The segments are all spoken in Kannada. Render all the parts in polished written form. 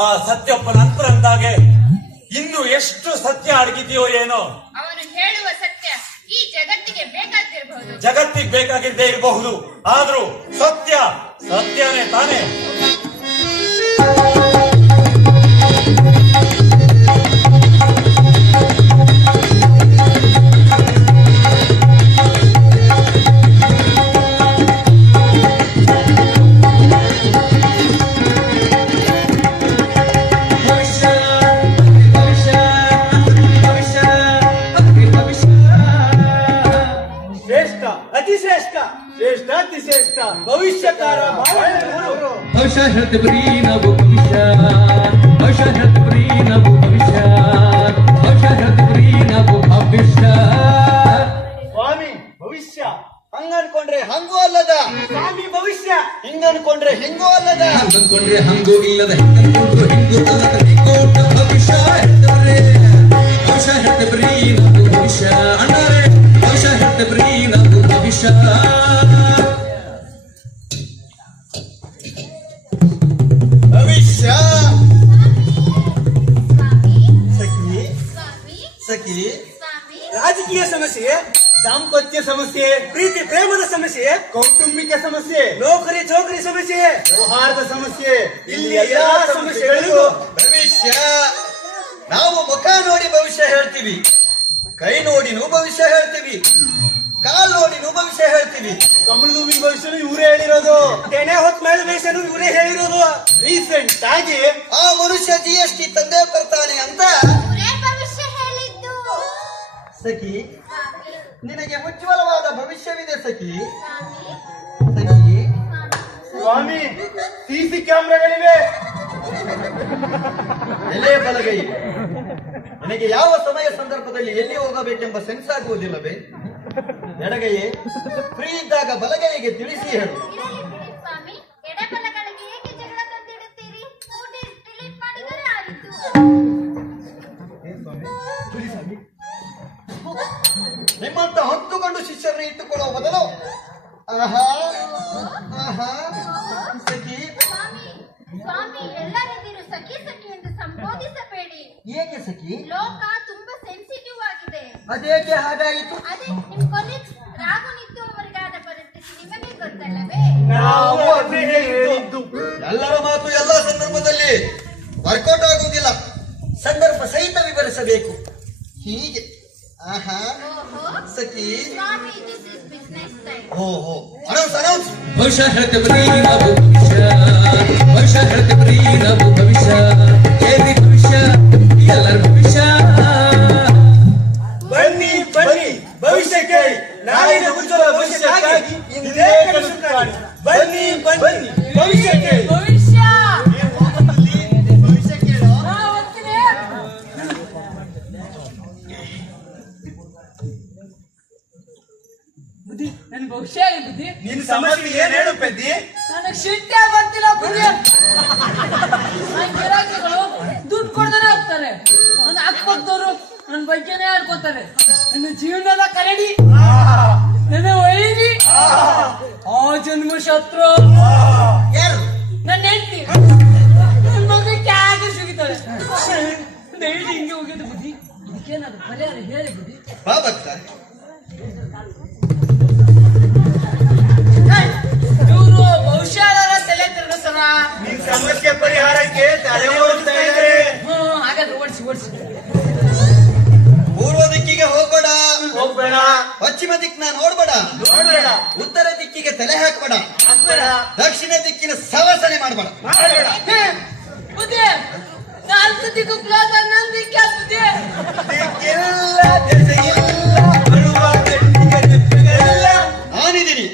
ಆ ಸತ್ಯಪ್ಪನ ಅಂತರಂದಾಗೆ ಇನ್ನು ಎಷ್ಟು ಸತ್ಯ ಅಡಗಿದೆಯೋ ಏನೋ. ಅವನು ಹೇಳುವ ಸತ್ಯ ಈ ಜಗತ್ತಿಗೆ ಬೇಕಾಗಿರಬಹುದು, ಜಗತ್ತಿಗೆ ಬೇಕಾಗಿದ್ದೇ ಇರಬಹುದು, ಆದ್ರೂ ಸತ್ಯ ಸತ್ಯನೇ ತಾನೇ. ಭವಿಷ್ಯಕಾರ ಭವಿಷ್ಯ ಹೇಳ್ತೀವ್ರಿ ನಾವು, ಭವಿಷ್ಯ ಹೇಳ್ತೀವ್ರಿ ನಾವು, ಭವಿಷ್ಯ ಹೇಳ್ತೀವ್ರಿ ನಾವು, ಭವಿಷ್ಯ. ಸ್ವಾಮಿ ಭವಿಷ್ಯ ಹಂಗ ಅನ್ಕೊಂಡ್ರೆ ಹಂಗೂ ಅಲ್ಲದ, ಸ್ವಾಮಿ ಭವಿಷ್ಯ ಹಿಂಗ ಅನ್ಕೊಂಡ್ರೆ ಹಿಂಗೂ ಅಲ್ಲದ, ಅನ್ಕೊಂಡ್ರೆ ಹಂಗೂ ಇಲ್ಲದ, ಹಿಂಗನ್ಕೊಂಡ್ರು ಹಿಂಗೂ ಅಲ್ಲದ, ನಿಕೋಟ ಭವಿಷ್ಯ ಹೇಳ್ತವ್ರೆ. ಭವಿಷ್ಯ ಹೇಳ್ತೀವ್ರಿ ನಾವು, ಭವಿಷ್ಯ ಅಣ್ಣಾರೆ, ಭವಿಷ್ಯ ಹೇಳ್ತೀವ್ರಿ ನಾವು, ಭವಿಷ್ಯ. ಭವಿಷ್ಯ ಸಖಿ ಸಖಿ ರಾಜಕೀಯ ಸಮಸ್ಯೆ, ದಾಂಪತ್ಯ ಸಮಸ್ಯೆ, ಪ್ರೀತಿ ಪ್ರೇಮದ ಸಮಸ್ಯೆ, ಕೌಟುಂಬಿಕ ಸಮಸ್ಯೆ, ನೌಕರಿ ಚೌಕರಿ ಸಮಸ್ಯೆ, ವ್ಯವಹಾರದ ಸಮಸ್ಯೆ, ಇಲ್ಲಿ ಎಲ್ಲಾ ಸಮಸ್ಯೆಗಳಿಗೂ ಭವಿಷ್ಯ. ನಾವು ಮುಖ ನೋಡಿ ಭವಿಷ್ಯ ಹೇಳ್ತೀವಿ, ಕೈ ನೋಡಿನೂ ಭವಿಷ್ಯ ಹೇಳ್ತೀವಿ, ಕಾಲ್ ನೋಡಿನೂ ಭವಿಷ್ಯ ಹೇಳ್ತೀವಿ. ಕಮಲದ ಹೂವಿನ ಭವಿಷ್ಯನು ಇವರೇ ಹೇಳಿರೋದು, ತೆನೆ ಹೊತ್ತ ಮೇಲೆ ಭವಿಷ್ಯನು ಇವರೇ ಹೇಳಿರೋದು. ರೀಸೆಂಟ್ ಆಗಿ ಆ ಮನುಷ್ಯ GST ತಂದೆ ಬರ್ತಾನೆ ಅಂತ ಭವಿಷ್ಯ ಹೇಳಿದ್ದು. ಸಖಿ ನಿನಗೆ ಉಜ್ವಲವಾದ ಭವಿಷ್ಯವಿದೆ ಸಖಿ. ಸಖಿ ಸ್ವಾಮಿ CC ಕ್ಯಾಮೆರಾಗಳಿವೆ, ಎಲೆ ಬಲಗೈ. ನಿನಗೆ ಯಾವ ಸಮಯ ಸಂದರ್ಭದಲ್ಲಿ ಎಲ್ಲಿ ಹೋಗಬೇಕೆಂಬ ಸೆನ್ಸ್ ಆಗುವುದಿಲ್ಲವೇ? ಎಡಗೈಯೇ ಫ್ರೀ ಇದ್ದಾಗ ಬಲಗೈಗೆ ತಿಳಿಸಿ ಹೇಳು. ಸ್ವಾಮಿ, ಎಡಬಲಗಳಿಗೆ ಏಕೆ ಜಗಳ ತಂದಿಡುತ್ತೀರಿ? ಡಿಲೀಟ್ ಮಾಡಿದರೆ ಆಯಿತು. ನಿಮ್ಮಂತ ಹೊತ್ತುಕೊಂಡು ಶಿಷ್ಯರನ್ನು ಇಟ್ಟುಕೊಳ್ಳುವ ಬದಲು ಆಹಾ ಆಹಾ ಸಖಿ. ಸ್ವಾಮಿ, ಎಲ್ಲರೆದಿರು ಸಖಿ ಸಖಿ ಎಂದು ಸಂಬೋಧಿಸಬೇಡಿ. ಏಕೆ ಸಖಿ? ಲೋಕ ತುಂಬಾ ಸೆನ್ಸಿಟಿವ್ ಆಗಿದೆ. ಅದೇಕೆ ಹಾಗಾಯಿತು? ಅದೇ ನಿಮ್ ಕೊಲೀಗ್ಸ್ ರಾಗು ನಿಂತುವವರಿಗಾದ ಪರಿಸ್ಥಿತಿ ನಿಮಗೆ ಗೊತ್ತಲ್ಲವೇ? ಎಲ್ಲರ ಮಾತು ಎಲ್ಲ ಸಂದರ್ಭದಲ್ಲಿ ವರ್ಕೌಟ್ ಆಗುವುದಿಲ್ಲ, ಸಂದರ್ಭ ಸಹಿತ ವಿವರಿಸಬೇಕು. ಹೀಗೆ ಆಹಾ ಸಖಿ. ಸ್ವಾಮಿ, ದಿಸ್ ಇಸ್ ಬಿಸಿನೆಸ್ ಟೈಮ್. ಓಹೋ, ಅನೌನ್ಸ್ ಅನೌನ್ಸ್. ಭವಿಷ್ಯ ಹೇಳ್ತೀವ್ರಿ ನಾವು, ಭವಿಷ್ಯ ಹೇಳ್ತೀವ್ರಿ ನಾವು, ಭವಿಷ್ಯ ಕೇಳಿ ಭವಿಷ್ಯ, ಎಲ್ಲರ ಭವಿಷ್ಯ. ಬನ್ನಿ ಬನ್ನಿ ಭವಿಷ್ಯ ಕೇಳಿ, ನಾಳಿನ ಉಜ್ವಲ ಭವಿಷ್ಯಕ್ಕಾಗಿ ಇಂದೇ ಕನಸು ಕಾಣಿ. ಬನ್ನಿ ಬನ್ನಿ ಭವಿಷ್ಯ ಕೇಳಿ. ಭವಿಷ್ಯ ಭವಿಷ್ಯ ಕೇಳೋ. ಬುದ್ಧಿ ನನ್ ಭವಿಷ್ಯ ಬುದ್ಧಿ. ನಿನ್ ಸಮಸ್ಯೆ ಏನ್ ಹೇಳು ಪೆದ್ದಿ? ನನಗ್ ಶಿಟ್ಟೆ ಬರ್ತಿಲ್ಲ ಬುದ್ಧಿ. ನನ್ ಗಿರಾಕಿಗಳು ದುಡ್ಡು ಕೊಡ್ತಾನೆ ಹೋಗ್ತಾರೆ, ನನ್ನ ಅಕ್ಕಪಕ್ಕದವರು ನನ್ನ ಬಗ್ಗೆನೇ ಆಡ್ಕೋತಾರೆ. ನನ್ನ ಜೀವನದ ಕರಡಿ, ನನ್ನ ವೈರಿ, ಆ ಜನ್ಮ ಶತ್ರು ಯಾರು? ನನ್ನ ಹೆಂಡತಿ, ನನ್ನ ಮಗ ಕ್ಯಾಗೆ ಸುಗಿತಾಳೆ. ಡೈಲಿ ಹಿಂಗೆ ಹೋಗಿದ್ದು ಬುದ್ಧಿ. ಇದಕ್ಕೇನಾದ್ರು ಪರಿಹಾರ ಹೇಳಿ ಬುದ್ಧಿ. ಬಾ ಭಕ್ತ. ಇವರು ಭವಿಷ್ಯ ತಲೆ ತಿರುಗಿಸ್ತಾರ. ನಿನ್ ಸಮಸ್ಯೆ ಪರಿಹಾರಕ್ಕೆ ತಲೆ ಓಡಿಸ್ತಾ ಇದ್ದಾರೆ. ಹಾಗಾದ್ರೆ ಓಡಿಸಿ ಓಡಿಸಿ. ಪೂರ್ವ ದಿಕ್ಕಿಗೆ ಹೋಗ್ಬೇಡ, ಹೋಗ್ಬೇಡ, ಪಶ್ಚಿಮ ದಿಕ್ಕಿನ ನೋಡ್ಬೇಡ, ನೋಡ್ಬೇಡ, ಉತ್ತರ ದಿಕ್ಕಿಗೆ ತಲೆ ಹಾಕಬೇಡ, ಹಾಕ್ಬೇಡ, ದಕ್ಷಿಣ ದಿಕ್ಕಿನ ಸವಾಸನೆ ಮಾಡಬೇಡ. ಮಾಡಬೇಡ. ಬುದ್ಧಿ, ನಾಲ್ಕು ದಿಕ್ಕು ಕ್ಲೋಸ್ ಆಗಿ ನನ್ನ ದಿಕ್ಕಿ ಆಗ್ತದೆ. ದಿಕ್ಕಿಲ್ಲ, ದೆಸೆಯಿಲ್ಲ, ಬರುವ ಗಂಡಿಗೆ ದಿಕ್ಕಿಲ್ಲ. ನಾನಿದ್ದೀನಿ.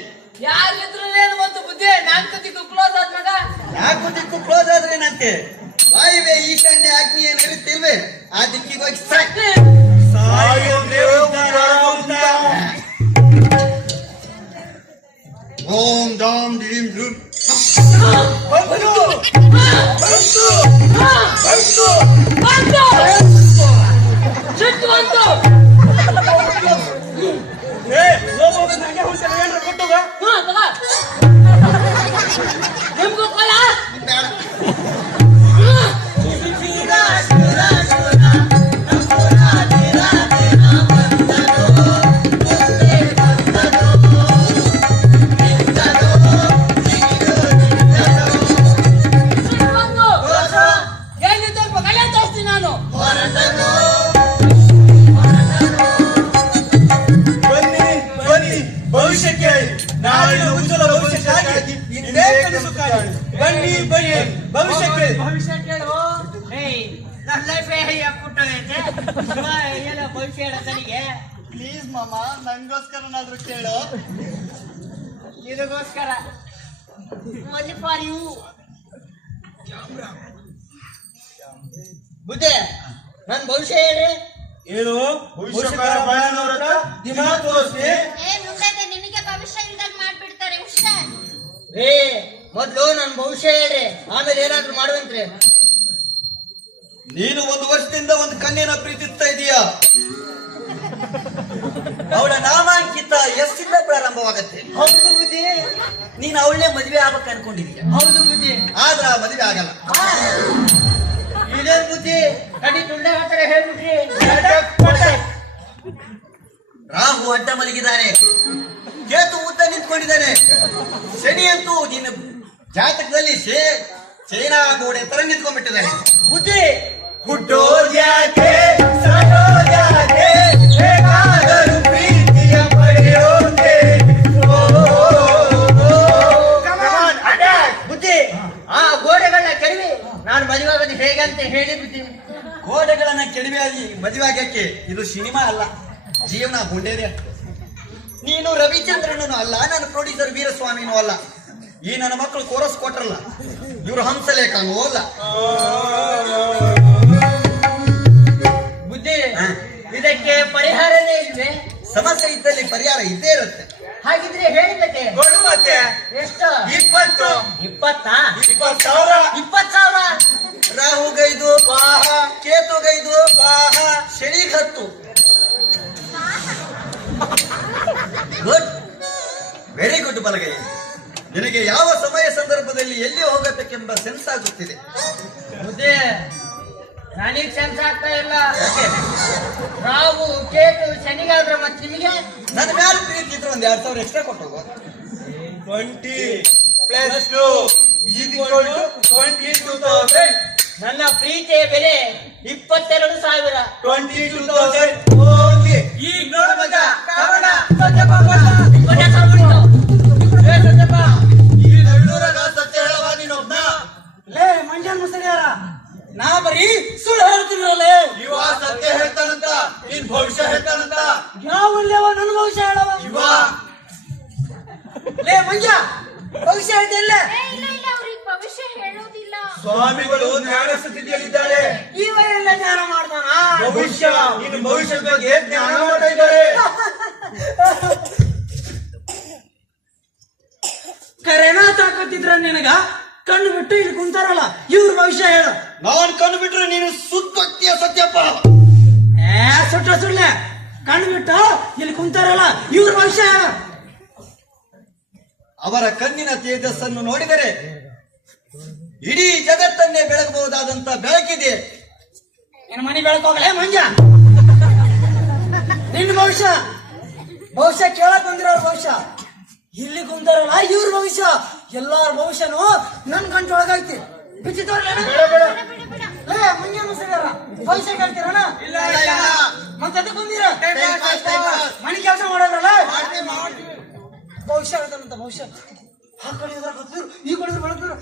ಯಾರಿದ್ರು ಏನು ಬಂತು ಬುದ್ಧಿ? ನಾಲ್ಕು ದಿಕ್ಕು ಕ್ಲೋಸ್ ಆದ್ಮಾಗ ನಾಲ್ಕು ದಿಕ್ಕು ಕ್ಲೋಸ್ ಆದ್ರೇನಂತೆ? ವಾಯುವೆ ಈಶಾನ್ಯ ಆಗ್ನೇಯ ನೈಋತ್ಯವೇ ಆ ದಿಕ್ಕಿಗೆ ಹೋಗಿ ಸಾಕು. ಓಂ ದಾಮ್ ಡೀಂ ಡೂಂ. ಬಂತು ಬಂತು ಬಂತು ಬಂತು ಸಿಟ್ಟು ಬಂತು. ನನಗೆ ಹೊಂಟೆ ಕೊಟ್ಟುವ ನಿಮ್ಗೂ ಕೊಲ ಬೇಡ. ಭವಿಷ್ಯ ಕೇಳು. ನನ್ನ ಲೈಫ್ ಹಾಕ್ಬಿಟ್ಟೈತೆ ಏನೋ ಭವಿಷ್ಯ ಹೇಳ ನನಗೆ. ಪ್ಲೀಸ್ ಮಾಮ, ನಂಗೋಸ್ಕರನಾದ್ರೂ ಕೇಳು. ಇದಕ್ಕೋಸ್ಕರ ಓನ್ಲಿ ಫಾರ್ ಯು. ಬುದ್ಧಿ ನನ್ ಭವಿಷ್ಯ ಹೇಳಿ. ಏನು ಭವಿಷ್ಯಕಾರ ಬಾಳನವ್ರ ಹತ್ರ ದಿಮಾಗ್ ತೋರಿಸಿ. ಮುಂದೆ ನಿನಗೆ ಭವಿಷ್ಯ ಇಲ್ದಾಗ ಮಾಡ್ಬಿಡ್ತಾರೆ. ಹುಷಾರ್. ರೇ ಮೊದ್ಲು ನನ್ ಭವಿಷ್ಯ ಹೇಳಿ, ಆಮೇಲೆ ಏನಾದ್ರು ಮಾಡುವಂತ್ರಿ. ನೀನು 1 ವರ್ಷದಿಂದ ಒಂದು ಕನ್ಯೆನ ಪ್ರೀತಿಸ್ತಾ ಇದೀಯಾ. ಅವಳ ನಾಮಾಂಕಿತ ಎಷ್ಟಿಂದ ಪ್ರಾರಂಭವಾಗತ್ತೆ? ಹೌದು ಬುದ್ಧಿ. ನೀನು ಅವಳನ್ನೇ ಮದುವೆ ಆಗ್ಬೇಕು ಅನ್ಕೊಂಡಿದೀಯ. ಹೌದು ಬುದ್ಧಿ. ಆದ್ರ ಮದುವೆ ಆಗಲ್ಲ. ಇದೇನ್ ಬುದ್ಧಿ ಕಡಿ ತುಂಡೆ ಹತ್ರ ಹೇಳ್ಬಿಟ್ರಿ. ರಾಹು ಅಡ್ಡ ಮಲಗಿದ್ದಾನೆ, ಕೇತು ಉದ್ದ ನಿಂತ್ಕೊಂಡಿದ್ದಾನೆ, ಶನಿ ಅಂತೂ ನಿನ್ನ ಜಾತಕದಲ್ಲಿ ಚೈನಾ ಗೋಡೆ ತರ ನಿಂತ್ಕೊಂಡ್ಬಿಟ್ಟಿದ್ದಾನೆ. ಬುದ್ಧಿ ಹುಟ್ಟೋದ್ ಯಾಕೆ, ಸಾಯೋದ್ ಯಾಕೆ, ಬೇಕಾದರೂ ಪ್ರೀತಿಯ ಪಡೆಯೋಕೆ. ಬುದ್ಧಿ ಆ ಗೋಡೆಗಳನ್ನ ಕೆಡವಿ ನಾನು ಮದುವೆ ಆಗೋದು ಹೇಗೆ ಅಂತ ಹೇಳಿ ಬುದ್ಧಿ. ಗೋಡೆಗಳನ್ನ ಕೆಡವಿ ಮದುವೆ ಆಗಕ್ಕೆ ಇದು ಸಿನಿಮಾ ಅಲ್ಲ, ಜೀವನ ಗುಂಡೇನೆ. ನೀನು ರವಿಚಂದ್ರನೂ ಅಲ್ಲ, ನಾನು ಪ್ರೊಡ್ಯೂಸರ್ ವೀರಸ್ವಾಮಿನೂ ಅಲ್ಲ, ಈ ನನ್ನ ಮಕ್ಕಳು ಕೋರಸ್ ಕೊಟ್ರಲ್ಲ ಇವರು ಹಂಸಲೇಖನೂ ಅಲ್ಲ. ಬುದ್ಧಿ ಇದಕ್ಕೆ ಪರಿಹಾರನೇ ಇಲ್ವೇ? ಸಮಸ್ಯೆ ಇದ್ದಲ್ಲಿ ಪರಿಹಾರ ಇದ್ದೇ ಇರುತ್ತೆ. ಹಾಗಿದ್ರೆ ಹೇಳಿದ್ದಕ್ಕೆ ಕೊಡುವತ್ತೆ ಎಷ್ಟು? 20. 20,000. 20,000. ರಾಹುಗೈದು ಬಾಹ, ಕೇತುಗೈದು ಬಾಹ, ಶನಿಗ್ 10. ಗುಡ್, ವೆರಿ ಗುಡ್ ಬಲಗೈ. ನಿನಗೆ ಯಾವ ಸಮಯ ಸಂದರ್ಭದಲ್ಲಿ ಎಲ್ಲಿ ಹೋಗಬೇಕೆಂಬ ಸೆನ್ಸ್ ಆಗುತ್ತಿದೆ. ಬುದ್ಧಿ ನನಗೆ ಸೆನ್ಸ್ ಆಗ್ತಾ ಇಲ್ಲ. ರಾಹು ಕೇತು ಶನಿಗಾದ್ರೆ ಮತ್ತೆ ನಿಮಗೆ ನನ್ನ ಮೇಲೆ ಪ್ರೀತಿ ಇದ್ರೆ 2,000 ಎಕ್ಸ್ಟ್ರಾ ಕೊಟ್ಟು ಹೋಗು. 20 + 2 = 22,000. ನನ್ನ ಪ್ರೀತಿಯ ಬೆಲೆ 22,000. 22,000 ಓನ್ಲಿ. ಈಗ ನೋಡು ಮಗ ಕಾರಣ ಈ ನಳ್ಳೂರಾಗ ಸತ್ಯ ಹೇಳವ ನೀನೊಬ್ನ. ಲೇ ಮಂಜನ್ ಮುಸಳಿಯಾರ, ನಾ ಬರೀ ಸುಳ್ಳು ಹೇಳ್ತೀನಲ್ಲ. ಇವ ಸತ್ಯ ಹೇಳ್ತಾನಂತ, ನಿನ್ ಭವಿಷ್ಯ ಹೇಳ್ತಾನಂತ. ಯಾವಲ್ಲೇವ ನನ್ನ ಭವಿಷ್ಯ ಹೇಳವ ಇವ ಲೇ ಮಂಜ ಭವಿಷ್ಯ ಹೇಳ್ತಿಲ್ಲ. ಇಲ್ಲ ಅವ್ರಿಗೆ ಭವಿಷ್ಯ ಹೇಳೋದಿಲ್ಲ. ಸ್ವಾಮಿಗಳು ಜ್ಞಾನ ಸ್ಥಿತಿಯಲ್ಲಿದ್ದಾರೆ. ಇವರೆಲ್ಲ ಜ್ಞಾನ ಮಾಡ್ತಾನ. ಭವಿಷ್ಯ, ಇನ್ನು ಭವಿಷ್ಯದ ಬಗ್ಗೆ ಜ್ಞಾನ ಮಾಡ್ತಾ ಇದ್ದಾರೆ. ಕರೆನಾ ತಾಕತ್ತಿದ್ರ ನಿನಗ ಕಣ್ಣು ಬಿಟ್ಟು ಇಲ್ಲಿ ಕುಂತಾರಲ್ಲ ಇವ್ರ ಭವಿಷ್ಯ ಹೇಳು. ನಾನ್ ಕಣ್ಣು ಬಿಟ್ರೆ ನೀನು ಸುತ್ತೋಗ್ತೀಯ ಸತ್ಯಪ್ಪ. ಸುಳ್ಳೆ ಕಣ್ಣು ಬಿಟ್ಟು ಇಲ್ಲಿ ಕುಂತಾರಲ್ಲ ಇವ್ರ ಭವಿಷ್ಯ ಹೇಳು. ಅವರ ಕಣ್ಣಿನ ತೇಜಸ್ಸನ್ನು ನೋಡಿದರೆ ಇಡೀ ಜಗತ್ತನ್ನೇ ಬೆಳಗಬಹುದಾದಂತ ಬೆಳಕಿದೆ. ನಿನ್ನ ಮನೆ ಬೆಳಕೋಗಲೇ ಮಂಜ. ನಿನ್ನ ಭವಿಷ್ಯ ಕೇಳಕ್ ಬಂದಿರೋರ್ ಭವಿಷ್ಯ ಇಲ್ಲಿ ಕುಂತಾರಲ್ಲ ಇವ್ರ ಭವಿಷ್ಯ. ಎಲ್ಲಾರ ಭವಿಷ್ಯನು ನನ್ ಗಂಟೊಳಗೈತಿ. ಬಿಚ್ಚಿ ತೋರ್ಲೇ ಮುಂಜಾನೆ ಮುಸಗಾರ ಭವಿಷ್ಯ ಕೇಳ್ತೀರಣ? ಮತ್ತೆ ಬಂದಿರ ಮನೆ ಕೆಲಸ ಮಾಡೋದ್ರಲ್ಲ ಭವಿಷ್ಯ ಹೇಳ್ತಾನಂತ. ಭವಿಷ್ಯ ಆ ಕಡೆ ಗೊತ್ತಿರು, ಈ ಕಡೆ ಬೆಳದ್ರು,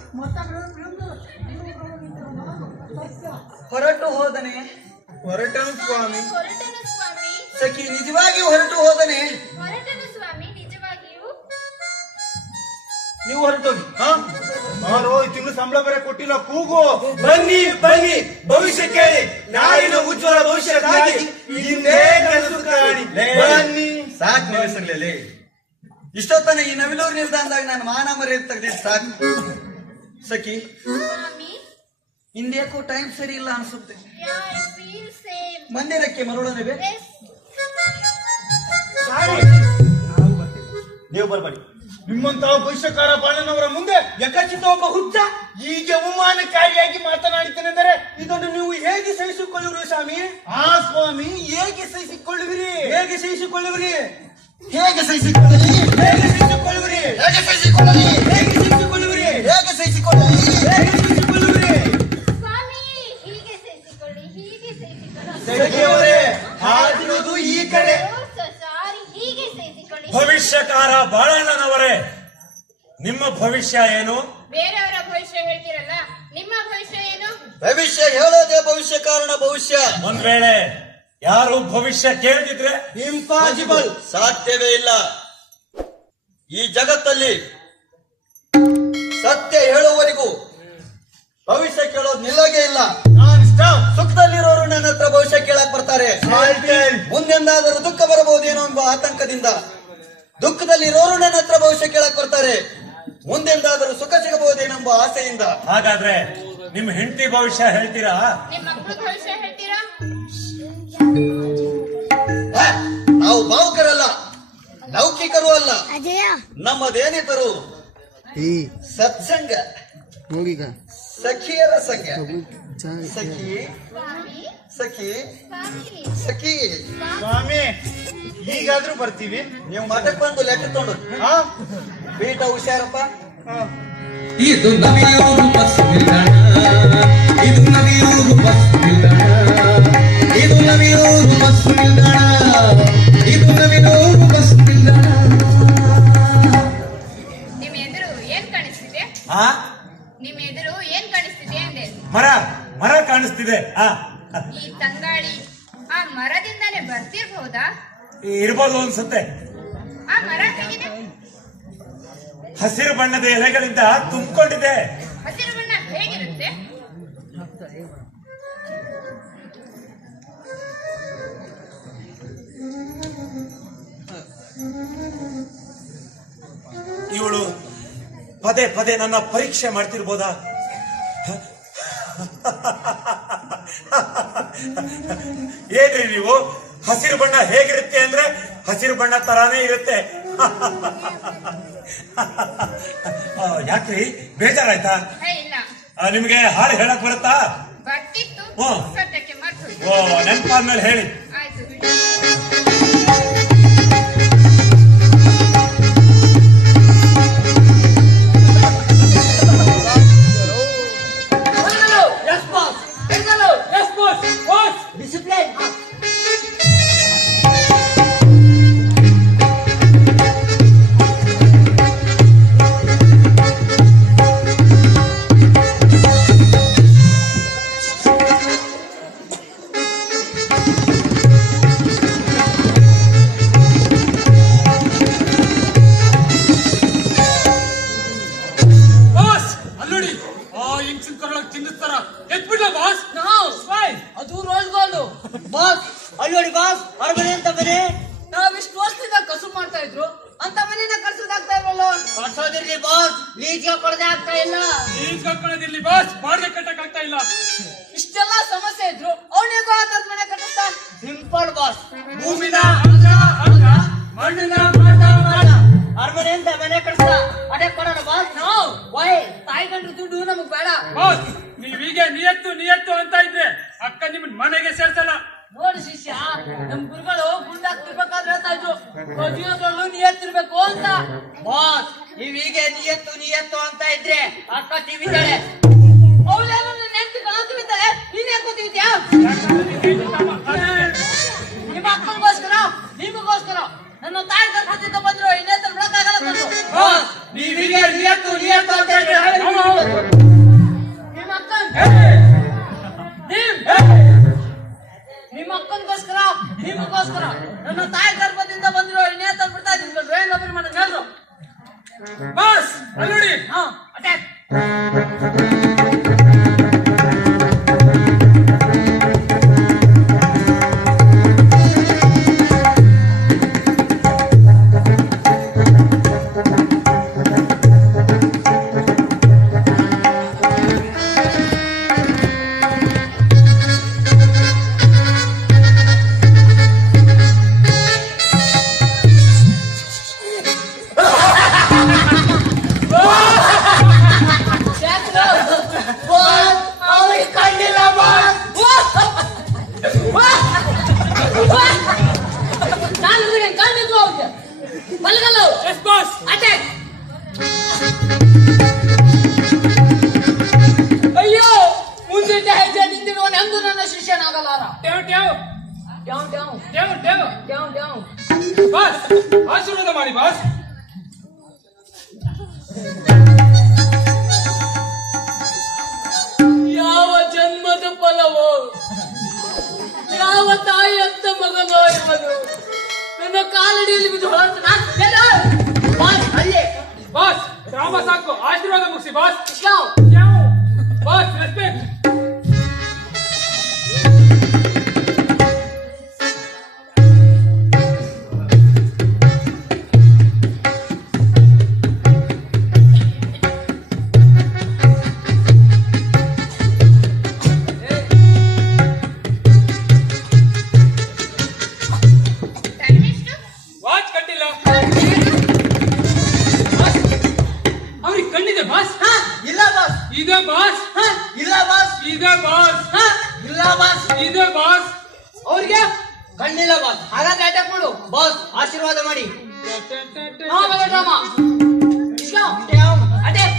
ಹೊರಟು ಹೋದನೆ. ಹೊರಟನು ಸ್ವಾಮಿ. ಹೊರಟನು ಸ್ವಾಮಿ. ಸಖಿ ನಿಜವಾಗಿ ಹೊರಟು ಹೋದನೆ. ಹೊರಟನು ಸ್ವಾಮಿ ನಿಜವಾಗಿಯೂ. ನೀವು ಹೊರಟೋಗಿ. ನಾನು ಈ ತಿಂಗಳು ಸಂಬಳ ಬೇರೆ ಕೊಟ್ಟಿಲ್ಲ. ಕೂಗು ಬನ್ನಿ ಬನ್ನಿ, ಭವಿಷ್ಯ ಕೇಳಿ, ನಾಳಿನ ಉಜ್ವಲ ಭವಿಷ್ಯಕ್ಕಾಗಿ ಹಿಂದೆ ಕನಸು ಕಾಣಿ ಬನ್ನಿ. ಸಾಕ್ ನಿಲ್ಲಿಸಲೇ. ಇಷ್ಟೊತ್ತನ ಈ ನವಿಲೂರು ನಿಲ್ದಾಣದಾಗ ನಾನು ಮಾನ ಮರ್ಯಾದೆ ತೆಗೆದಿದ್ದು ಸಾಕು. ಸಖಿ ಸ್ವಾಮಿ ಹಿಂದೇಕೋ ಟೈಮ್ ಸರಿ ಇಲ್ಲ ಅನ್ಸುತ್ತೆ. I feel same. ಮಂದಿರಕ್ಕೆ ಮರಳೋಣವೇ? Yes. ನೀವು ಬರ್ಬೇಡಿ. ನಿಮ್ಮಂತ ಭವಿಷ್ಯಕಾರ ಬಾಳನವರ ಮುಂದೆ ಯಕಚಿತ ಒಬ್ಬ ಹುಚ್ಚ ಹೀಗೆ ಅವಮಾನಕಾರಿಯಾಗಿ ಮಾತನಾಡಿದ್ದೇನೆಂದರೆ ಇದನ್ನು ನೀವು ಹೇಗೆ ಸಹಿಸಿಕೊಳ್ಳುವಿರಿ ಸ್ವಾಮಿ? ಆ ಸ್ವಾಮಿ, ಹೇಗೆ ಸಹಿಸಿಕೊಳ್ಳುವಿರಿ? ಹೇಗೆ ಸಹಿಸಿಕೊಳ್ಳುವಿರಿ? ಹೇಗೆ ಸಹಿಸಿಕೊಳ್ಳಲಿ? ಹೇಗೆ ಸಹಿಸಿಕೊಳ್ಳುವಿರಿ? ಹೇಗೆ ಸಹಿಸಿಕೊಳ್ಳಲಿ? ಹೇಗೆ ಸಹಿಸಿಕೊಳ್ಳುವಿರಿ? ಹೇಗೆ ಸಹಿಸಿಕೊಳ್ಳಲಿ? ಹೇಗೆ ಸಹಿಸಿಕೊಳ್ಳುವಿರಿ? ಸ್ವಾಮಿ ಹೀಗೆ ಸೇರಿಸಿಕೊಳ್ಳಿ, ಹೀಗೆ ಸೇರಿಸಿಕೊಳ್ಳಿ. ಸಖಿಯವರೇ, ಹಾದಿರೋದು ಈ ಕಡೆ. ಸಾರಿ, ಹೀಗೆ ಸೇರಿಸಿಕೊಳ್ಳಿ. ಭವಿಷ್ಯಕಾರ ಬಾಳಣ್ಣನವರೇ, ನಿಮ್ಮ ಭವಿಷ್ಯ ಏನು? ಬೇರೆಯವರ ಭವಿಷ್ಯ ಹೇಳ್ತೀರಲ್ಲ, ನಿಮ್ಮ ಭವಿಷ್ಯ ಭವಿಷ್ಯ ಹೇಳೋದೇ ಭವಿಷ್ಯ ಕಾರಣ ಭವಿಷ್ಯ. ಒಂದ್ ವೇಳೆ ಯಾರು ಭವಿಷ್ಯ ಕೇಳಿದ್ರೆ ಇಂಪಾಸಿಬಲ್, ಸಾಧ್ಯವೇ ಇಲ್ಲ. ಈ ಜಗತ್ತಲ್ಲಿ ಸತ್ಯ ಹೇಳುವವರೆಗೂ ಭವಿಷ್ಯ ಕೇಳೋದು ನಿಲ್ಲೋದೇ ಇಲ್ಲ. ಸುಖದಲ್ಲಿರೋರು ನನ್ನ ಹತ್ರ ಭವಿಷ್ಯ ಕೇಳಕ್ ಬರ್ತಾರೆ. ಮುಂದೆಂದಾದರೂ ದುಃಖ ಬರಬಹುದೇನೋ ಎಂಬ ಆತಂಕದಿಂದ. ದುಃಖದಲ್ಲಿರೋರು ನನ್ನ ಹತ್ರ ಭವಿಷ್ಯ ಕೇಳಕ್ ಬರ್ತಾರೆ. ಮುಂದೆಂದಾದರೂ ಸುಖ ಸಿಗಬಹುದೇನೆಂಬ ಆಸೆಯಿಂದ. ಹಾಗಾದ್ರೆ ನಿಮ್ ಹೆಂಡತಿ ಭವಿಷ್ಯ ಹೇಳ್ತೀರಾ? ನಿಮ್ಮ ಮಕ್ಕಳು ಭವಿಷ್ಯ ಹೇಳ್ತೀರಾ? ನಾವು ಭಾವುಕರಲ್ಲ, ಲೌಕಿಕರು ಅಲ್ಲ. ನಮ್ಮದೇನಿದ್ದರು ಸತ್ಸಂಗ, ಸಖಿಯರ ಸಂಘ. ಸಖಿ ಸಖಿ ಸಖಿ ಸ್ವಾಮಿ, ಈಗಾದ್ರೂ ಬರ್ತೀವಿ. ನೀವು ಮಠಕ್ಕೆ ಬಂದು ಲೆಕ್ಕ ತೊಗೊಂಡು ಪೀಠ ಹುಷಾರಪ್ಪ. ಇದು ನವಿಲೂರು ಬಸ್ ನಿಲ್ದಾಣ, ಇದು ನವಿಲೂರು ಬಸ್ ನಿಲ್ದಾಣ, ಇದು ನವಿಲೂರು ಬಸ್ ನಿಲ್ದಾಣ, ಇದು ನವಿಲೂರು ಬಸ್ ನಿಲ್ದಾಣ. ನಿಮ್ ಎದುರು ಏನ್ ಕಾಣಿಸ್ತಿದೆ? ನಿಮ್ ಎದುರು ಏನ್ ಕಾಣಿಸ್ತಿದೆ ಅಂದೆ? ಮರ ಕಾಣಿಸ್ತಿದೆ. ಈ ತಂಗಾಳಿ ಆ ಮರದಿಂದಾನೇ ಬರ್ತಿರ್ಬಹುದಾ? ಇರ್ಬೋದು ಅನ್ಸುತ್ತೆ. ಆ ಮರ ಹೇಗಿದೆ? ಹಸಿರು ಬಣ್ಣದ ಎಲೆಗಳಿಂದ ತುಂಬಿಕೊಂಡಿದೆ. ಹಸಿರು ಬಣ್ಣ ಹೇಗಿರುತ್ತೆ? ಇವಳು ಪದೇ ಪದೇ ನನ್ನ ಪರೀಕ್ಷೆ ಮಾಡ್ತಿರ್ಬೋದಾ? ಏನ್ರಿ ನೀವು, ಹಸಿರು ಬಣ್ಣ ಹೇಗಿರುತ್ತೆ ಅಂದ್ರೆ ಹಸಿರು ಬಣ್ಣ ತರಾನೇ ಇರುತ್ತೆ. ಯಾಕ್ರಿ, ಬೇಜಾರಾಯ್ತಾ? ಇಲ್ಲ. ನಿಮ್ಗೆ ಹಾಡು ಹೇಳಕ್ ಬರುತ್ತಾ? ಬರ್ತಿತ್ತು, ಸದ್ಯಕ್ಕೆ ಮರ್ತು. ನೆನಪಾದ್ಮೇಲೆ ಹೇಳಿ. ಆಯ್ತು ಬಿಡಿ. ನಾವಿಷ್ಟು ವರ್ಷದಿಂದ ಕಸು ಮಾಡ್ತಾ ಇದ್ರು ಅಂತ ಮನೇನ ಕರ್ಸೋದಾಗ್ತಾ ಇಲ್ವಲ್ಲ? ಕರ್ಸೋದಿರ್ಲಿ ಬಾಸ್, ಲೀಜ್ಗೆ ಕೊಡದೆ ಆಗ್ತಾ ಇಲ್ಲ. ಲೀಜ್ಗೆ ಕೊಡೋದಿರ್ಲಿ ಬಾಸ್, ಬಾಡಿಗೆ ಕಟ್ಟಕ್ ಆಗ್ತಾ ಇಲ್ಲ. ಇಷ್ಟೆಲ್ಲ ಸಮಸ್ಯೆ ಇದ್ರು ಅವನಿಗೂ ಆತದ ಮನೆ ಕಟ್ಟಿಸ್ತಾ. ಸಿಂಪಲ್ ಬಾಸ್, ಭೂಮಿನ ಮಣ್ಣಿನ ಅರಮನೆ ಅಂತ ಮನೆ ಕಟ್ಟಿಸ್ತಾ. ಅದೇ ಕೊಡೋಣ ಬಾಸ್. ನಾವು ತಾಯಿ ಗಂಡ್ರು ದುಡ್ಡು ನಮಗ್ ಬೇಡ ಬಾಸ್. ನೀವೀಗೆ ನಿಯತ್ತು ಅಂತ ಇದ್ರೆ ಅಕ್ಕ ನಿಮ್ ಮನೆಗೆ ಸೇರ್ಸಲ್ಲ. ನೋಡು ಶಿಷ್ಯ, ನಮ್ ಗುರುಗಳು ಗುಂಡಾಗ್ತಿರ್ಬೇಕಾದ್ರೆ ಹೇಳ್ತಾ ಇದ್ರು ಪ್ರತಿಯೊಂದ್ರಲ್ಲೂ ನಿಯತ್ತಿರ್ಬೇಕು ಅಂತ. ಬಾಸ್, ನೀವೀಗೆ ನಿಯತ್ತು ಅಂತ ಇದ್ರೆ ಅಕ್ಕ ತಿವಿತಾಳೆ. ಅವಳೇನೋ ನೆನ್ತು ಕಳೋತಿರ್ತಾರೆ, ನೀನ್ ಯಾಕೆ ಕೂತಿದ್ಯಾ? ನಿಮ್ಮ ಅಕ್ಕನಿಗೋಸ್ಕರ ನಿಮಗೋಸ್ಕರ ನನ್ನ ತಾಯಿ ಗರ್ಭದಿಂದ ಬಂದ್ರು ಇನ್ನೇತರ ಬಿಡಕ್ಕಾಗಲ್ಲ. ಬಾಸ್, ನೀವೀಗೆ ನಿಯತ್ತು ಅಂತ ಇದ್ರೆ ನಿಮ್ಮ ಅಕ್ಕನ್ ನಿಮ್ಮ ಅಕ್ಕನಿಗೋಸ್ಕರ ನಿಮಗೋಸ್ಕರ ನನ್ನ ತಾಯಿ ಗರ್ಭದಿಂದ ಬಂದ್ರು ಇನ್ನೇತರ ಬಿಡ್ತಾ ಇದ್ದೀನಿ. ಏನೊಬ್ಬರು ಮಾಡೋದು ಬಾಸ್, ಅಲ್ಲಿ ನೋಡಿ. ಅಟ್ಯಾಕ್. ಅಯ್ಯೋ, ಮುಂದಿನ ಹೆಜ್ಜೆ ನಿಂದಿರುವ ನಂದು ನನ್ನ ಶಿಷ್ಯನಾಗಲಾರ. ಬಾಸ್, ಆಶೀರ್ವಾದ ಮಾಡಿ ಬಾಸ್. ಯಾವ ಜನ್ಮ ಬಾಸ್ ಡ್ರಾಮಾ ಸಾಕು, ಆಶೀರ್ವಾದ ಮುಗಿಸಿ ಬಾಸ್. Boss respect. ವಾಚ್ ಕಟ್ಟಿಲ್ಲ ಅವ್ರಿಗೆ ಕಣ್ಣಿದೆ ಬಾಸ್. ಇಲ್ಲ ಬಾಸ್. ಇದೆ ಬಾಸ್. ಇಲ್ಲ ಬಾಸ್. ಇದೆ ಬಾಸ್. ಇಲ್ಲ ಬಾಸ್. ಇದೆ ಬಾಸ್. ಅವ್ರಿಗೆ ಕಣ್ಣಿಲ್ಲ ಬಾಸ್. ಹಾಗಾದ್ರೆ ಅಟ್ಯಾಕ್ ಮಾಡು ಬಾಸ್, ಆಶೀರ್ವಾದ ಮಾಡಿ. Drama attack.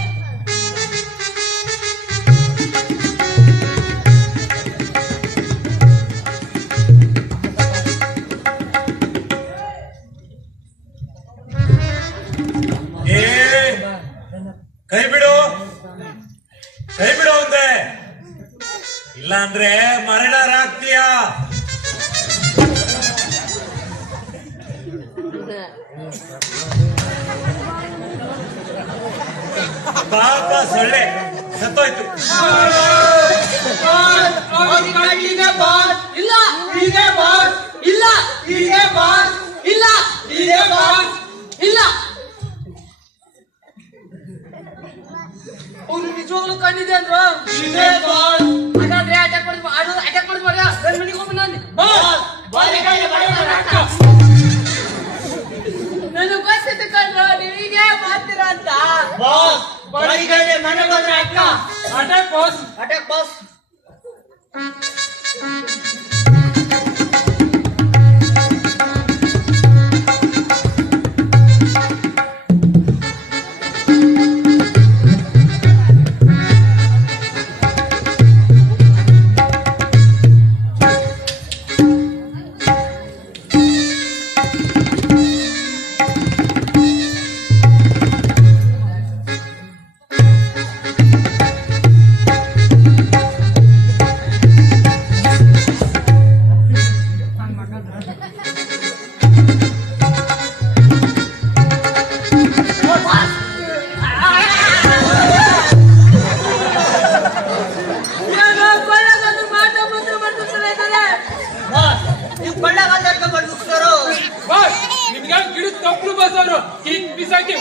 ಕೈ ಬಿಡು, ಕೈ ಬಿಡು ಅಂದೆ, ಇಲ್ಲ ಅಂದ್ರೆ ಮರಳರ್ ಆಗ್ತೀಯ. ಪಾಪ ಸೊಳ್ಳೆ ಸತ್ತೋಯ್ತು. ಇದೆ ಬಾಸ್. ಇಲ್ಲ ಇದೆ ಬಾಸ್. ಇಲ್ಲ ಇದೆ ಬಾಸ್. ಇಲ್ಲ ಇದೆ ಬಾಸ್. ಇಲ್ಲ ಅವ್ರು ನಿಜವಾಗ್ಲೂ ಕಣ್ಣಿದೆ ಅಂದ್ರ ಇದೆ ಬಾಸ್. ಹಾಗಾದ್ರೆ ಅಟ್ಯಾಕ್ ಮಾಡಿದ್ ಅಟ್ಯಾಕ್ ಮಾಡಿದ್ಮಾಡ ನನ್ನ ಮನೆಗೆ ಹೋಗಿ ನಾನು ಬಾಸ್ ನನಗೆ ಗೊತ್ತಿತ್ತು ಕಣ್ರ ನೀವೀಗೆ ಮಾಡ್ತೀರಾ ಅಂತ. ಬಾಸ್ ಬಾಡಿಗೆ ಮನೆ ಬಂದ್ರೆ ಅಕ್ಕ. Attack boss. Attack boss.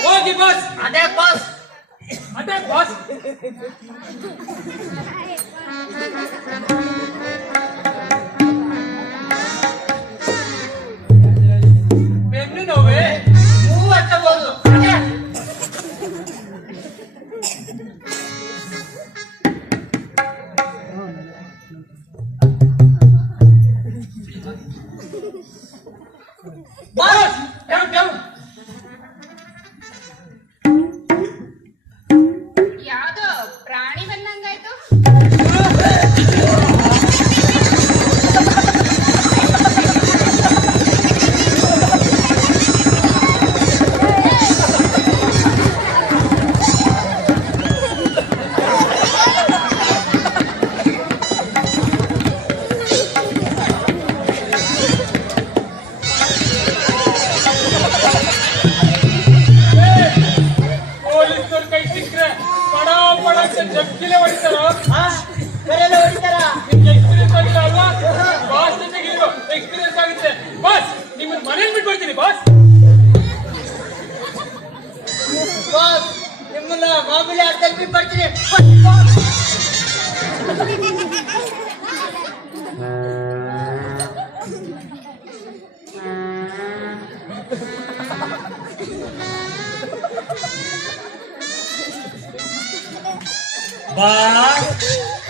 ಹೋಗಿ boss. Attack boss. Attack boss. ಬೆನ್ನು ನೋವೇ ಮೂವ್ ಹಚ್ಚಬಹುದು. Boss down down. ಯಾವ್ದೋ ಪ್ರಾಣಿ ಬಂದಂಗಾಯ್ತು. ಪೊಲೀಸರು ಕೈ ಸಿಕ್ಕರೆ ಪಡ ಪಡ ಅಂತ ಜಗ್ಗಿಲೆ ಹೊಡಿತಾರ. ಬೇರೆಲ್ಲ ಹೊಡಿತಾರ. ನಿಮ್ಗೆ ಎಕ್ಸ್ಪೀರಿಯನ್ಸ್ ಆಗಿಲ್ಲ ಅಲ್ವಾ? ಬಾಸ್ ಜೊತೆಗೆ ಇರೋ ಎಕ್ಸ್ಪೀರಿಯನ್ಸ್ ಆಗುತ್ತೆ. ಬಾಸ್ ನಿಮ್ಮನ್ನ ಮನೇಲಿ ಬಿಟ್ಬಿಡ್ತೀನಿ ಬಾಸ್. ಬಾಸ್ ನಿಮ್ಮನ್ನ ಮಾಮೂಲಿ ಅರ್ಥದಲ್ಲಿ ಬಿಟ್ಬಿಡ್ತೀನಿ. ಬಾಸ್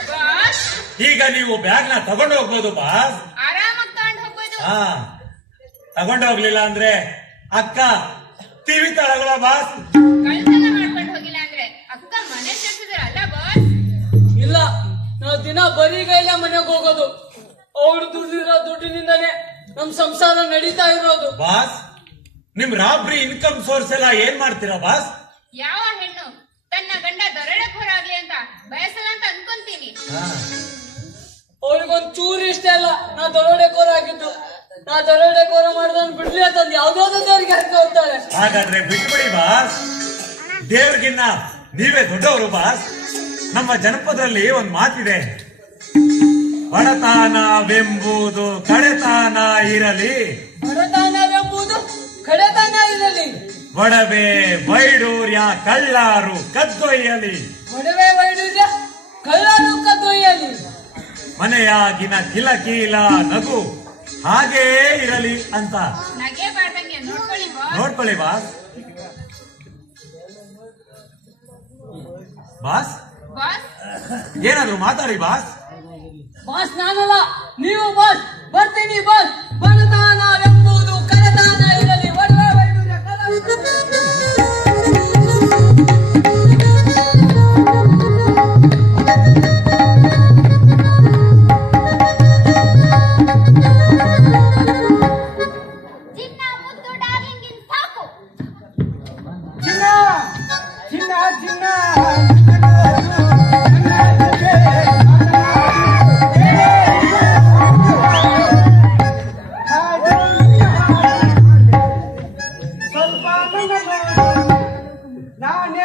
ಬಾಸ್ ಈಗ ನೀವು ಬ್ಯಾಗ್ ನ ತಗೊಂಡು ಹೋಗ್ಬೋದು ಬಾಸ್. ಆರಾಮಾಗಿ ತಗೊಂಡ್ ಹೋಗ್ಬೋದು. ಹಾ ತಗೊಂಡು ಹೋಗ್ಲಿಲ್ಲ ಅಂದ್ರೆ ಅಕ್ಕ ಟಿವಿ ತಳಗಳ ಬಾಸ್. ಕಳ್ತನ ಮಾಡ್ಕೊಂಡು ಹೋಗಿಲ್ಲ ಅಂದ್ರೆ ಅಕ್ಕ ಮನೆ ಸೇರ್ಸಿದ್ರಲ್ಲ ಬಾಸ್. ಇಲ್ಲ ನಾವು ದಿನ ಬರಿಗೈಲ ಮನೆಗೆ ಹೋಗೋದು. ಅವಳು ದುಡ್ಡಿರೋ ದುಡ್ಡಿನಿಂದಾನೆ ನಮ್ ಸಂಸಾರ ನಡೀತಾ ಇರೋದು. ಬಾಸ್ ನಿಮ್ ರಾಬ್ರಿ ಇನ್ಕಮ್ ಸೋರ್ಸ್ ಎಲ್ಲ ಏನ್ ಮಾಡ್ತೀರಾ ಬಾಸ್? ಯಾವ ಹೆಣ್ಣು ತನ್ನ ಗಂಡ ದೊರಳಕೋರಾಗ್ಲಿ ಅಂತ ಬಯಸಲ್ಲ ಅಂತ ಅನ್ಕೊಂತೀನಿ. ಅವಳಿಗೊಂದ್ ಚೂರು ಇಷ್ಟ ಇಲ್ಲ ನಾ ದರೋಡೆಕೋರ ಆಗಿದ್ದು. ನಾ ದರೋಡೆಕೋರ ಮಾಡ್ದನ್ ಬಿಡ್ಲಿ ಅಂತ ಯಾವ್ದೋದವ್ರಿಗೆ ಹಾಕಿ ಹೋಗ್ತಾಳೆ. ಹಾಗಾದ್ರೆ ಬಿಟ್ಬಿಡಿ ಬಾಸ್. ದೇವ್ರಿಗಿನ್ನ ನೀವೇ ದೊಡ್ಡವರು ಬಾಸ್. ನಮ್ಮ ಜನಪದರಲ್ಲಿ ಒಂದು ಮಾತಿದೆ, ಬಡತನವೆಂಬುದು ಕಡೆತನ ಇರಲಿ, ಬಡತನವೆಂಬುದು ಕಡೆತನ ಇರಲಿ, ಒಡವೆ ವೈಡೂರ್ಯ ಕಳ್ಳಾರು ಕದ್ದೊಯ್ಯಲಿ, ಒಡವೆ ವೈಡೂರ್ಯ ಕಳ್ಳರು ಕದ್ದೊಯ್ಯಲಿ, ಮನೆಯಾಗಿನ ಕಿಲಕೀಲ ನಗು ಹಾಗೇ ಇರಲಿ ಅಂತ ನಗೆ ಬಾರ್ದಂಗೆ ನೋಡ್ಕೊಳ್ಳಿ ಬಾಸ್. ನೋಡ್ಕೊಳ್ಳಿ ಬಾಸ್. ಬಾಸ್ ಬಾಸ್ ಏನಾದ್ರು ಮಾತಾಡಿ ಬಾಸ್. ಬಾಸ್ ನಾನಲ್ಲ, ನೀವು ಬಾಸ್. ಬರ್ತೀನಿ ಬಾಸ್. ಬಡತನವೆಂಬುದು ಕಡೆತನ ಇರಲಿ, ಒಡವೆ ವೈಡೂರ್ಯ ಕಳ್ಳರು ಕದ್ದೊಯ್ಯಲಿ. ಚಿನ್ನ ಮುದ್ದು ಡಾರ್ಲಿಂಗ್ ಇನ್ ಸಾಕು. ಚಿನ್ನ ಚಿನ್ನ ಚಿನ್ನ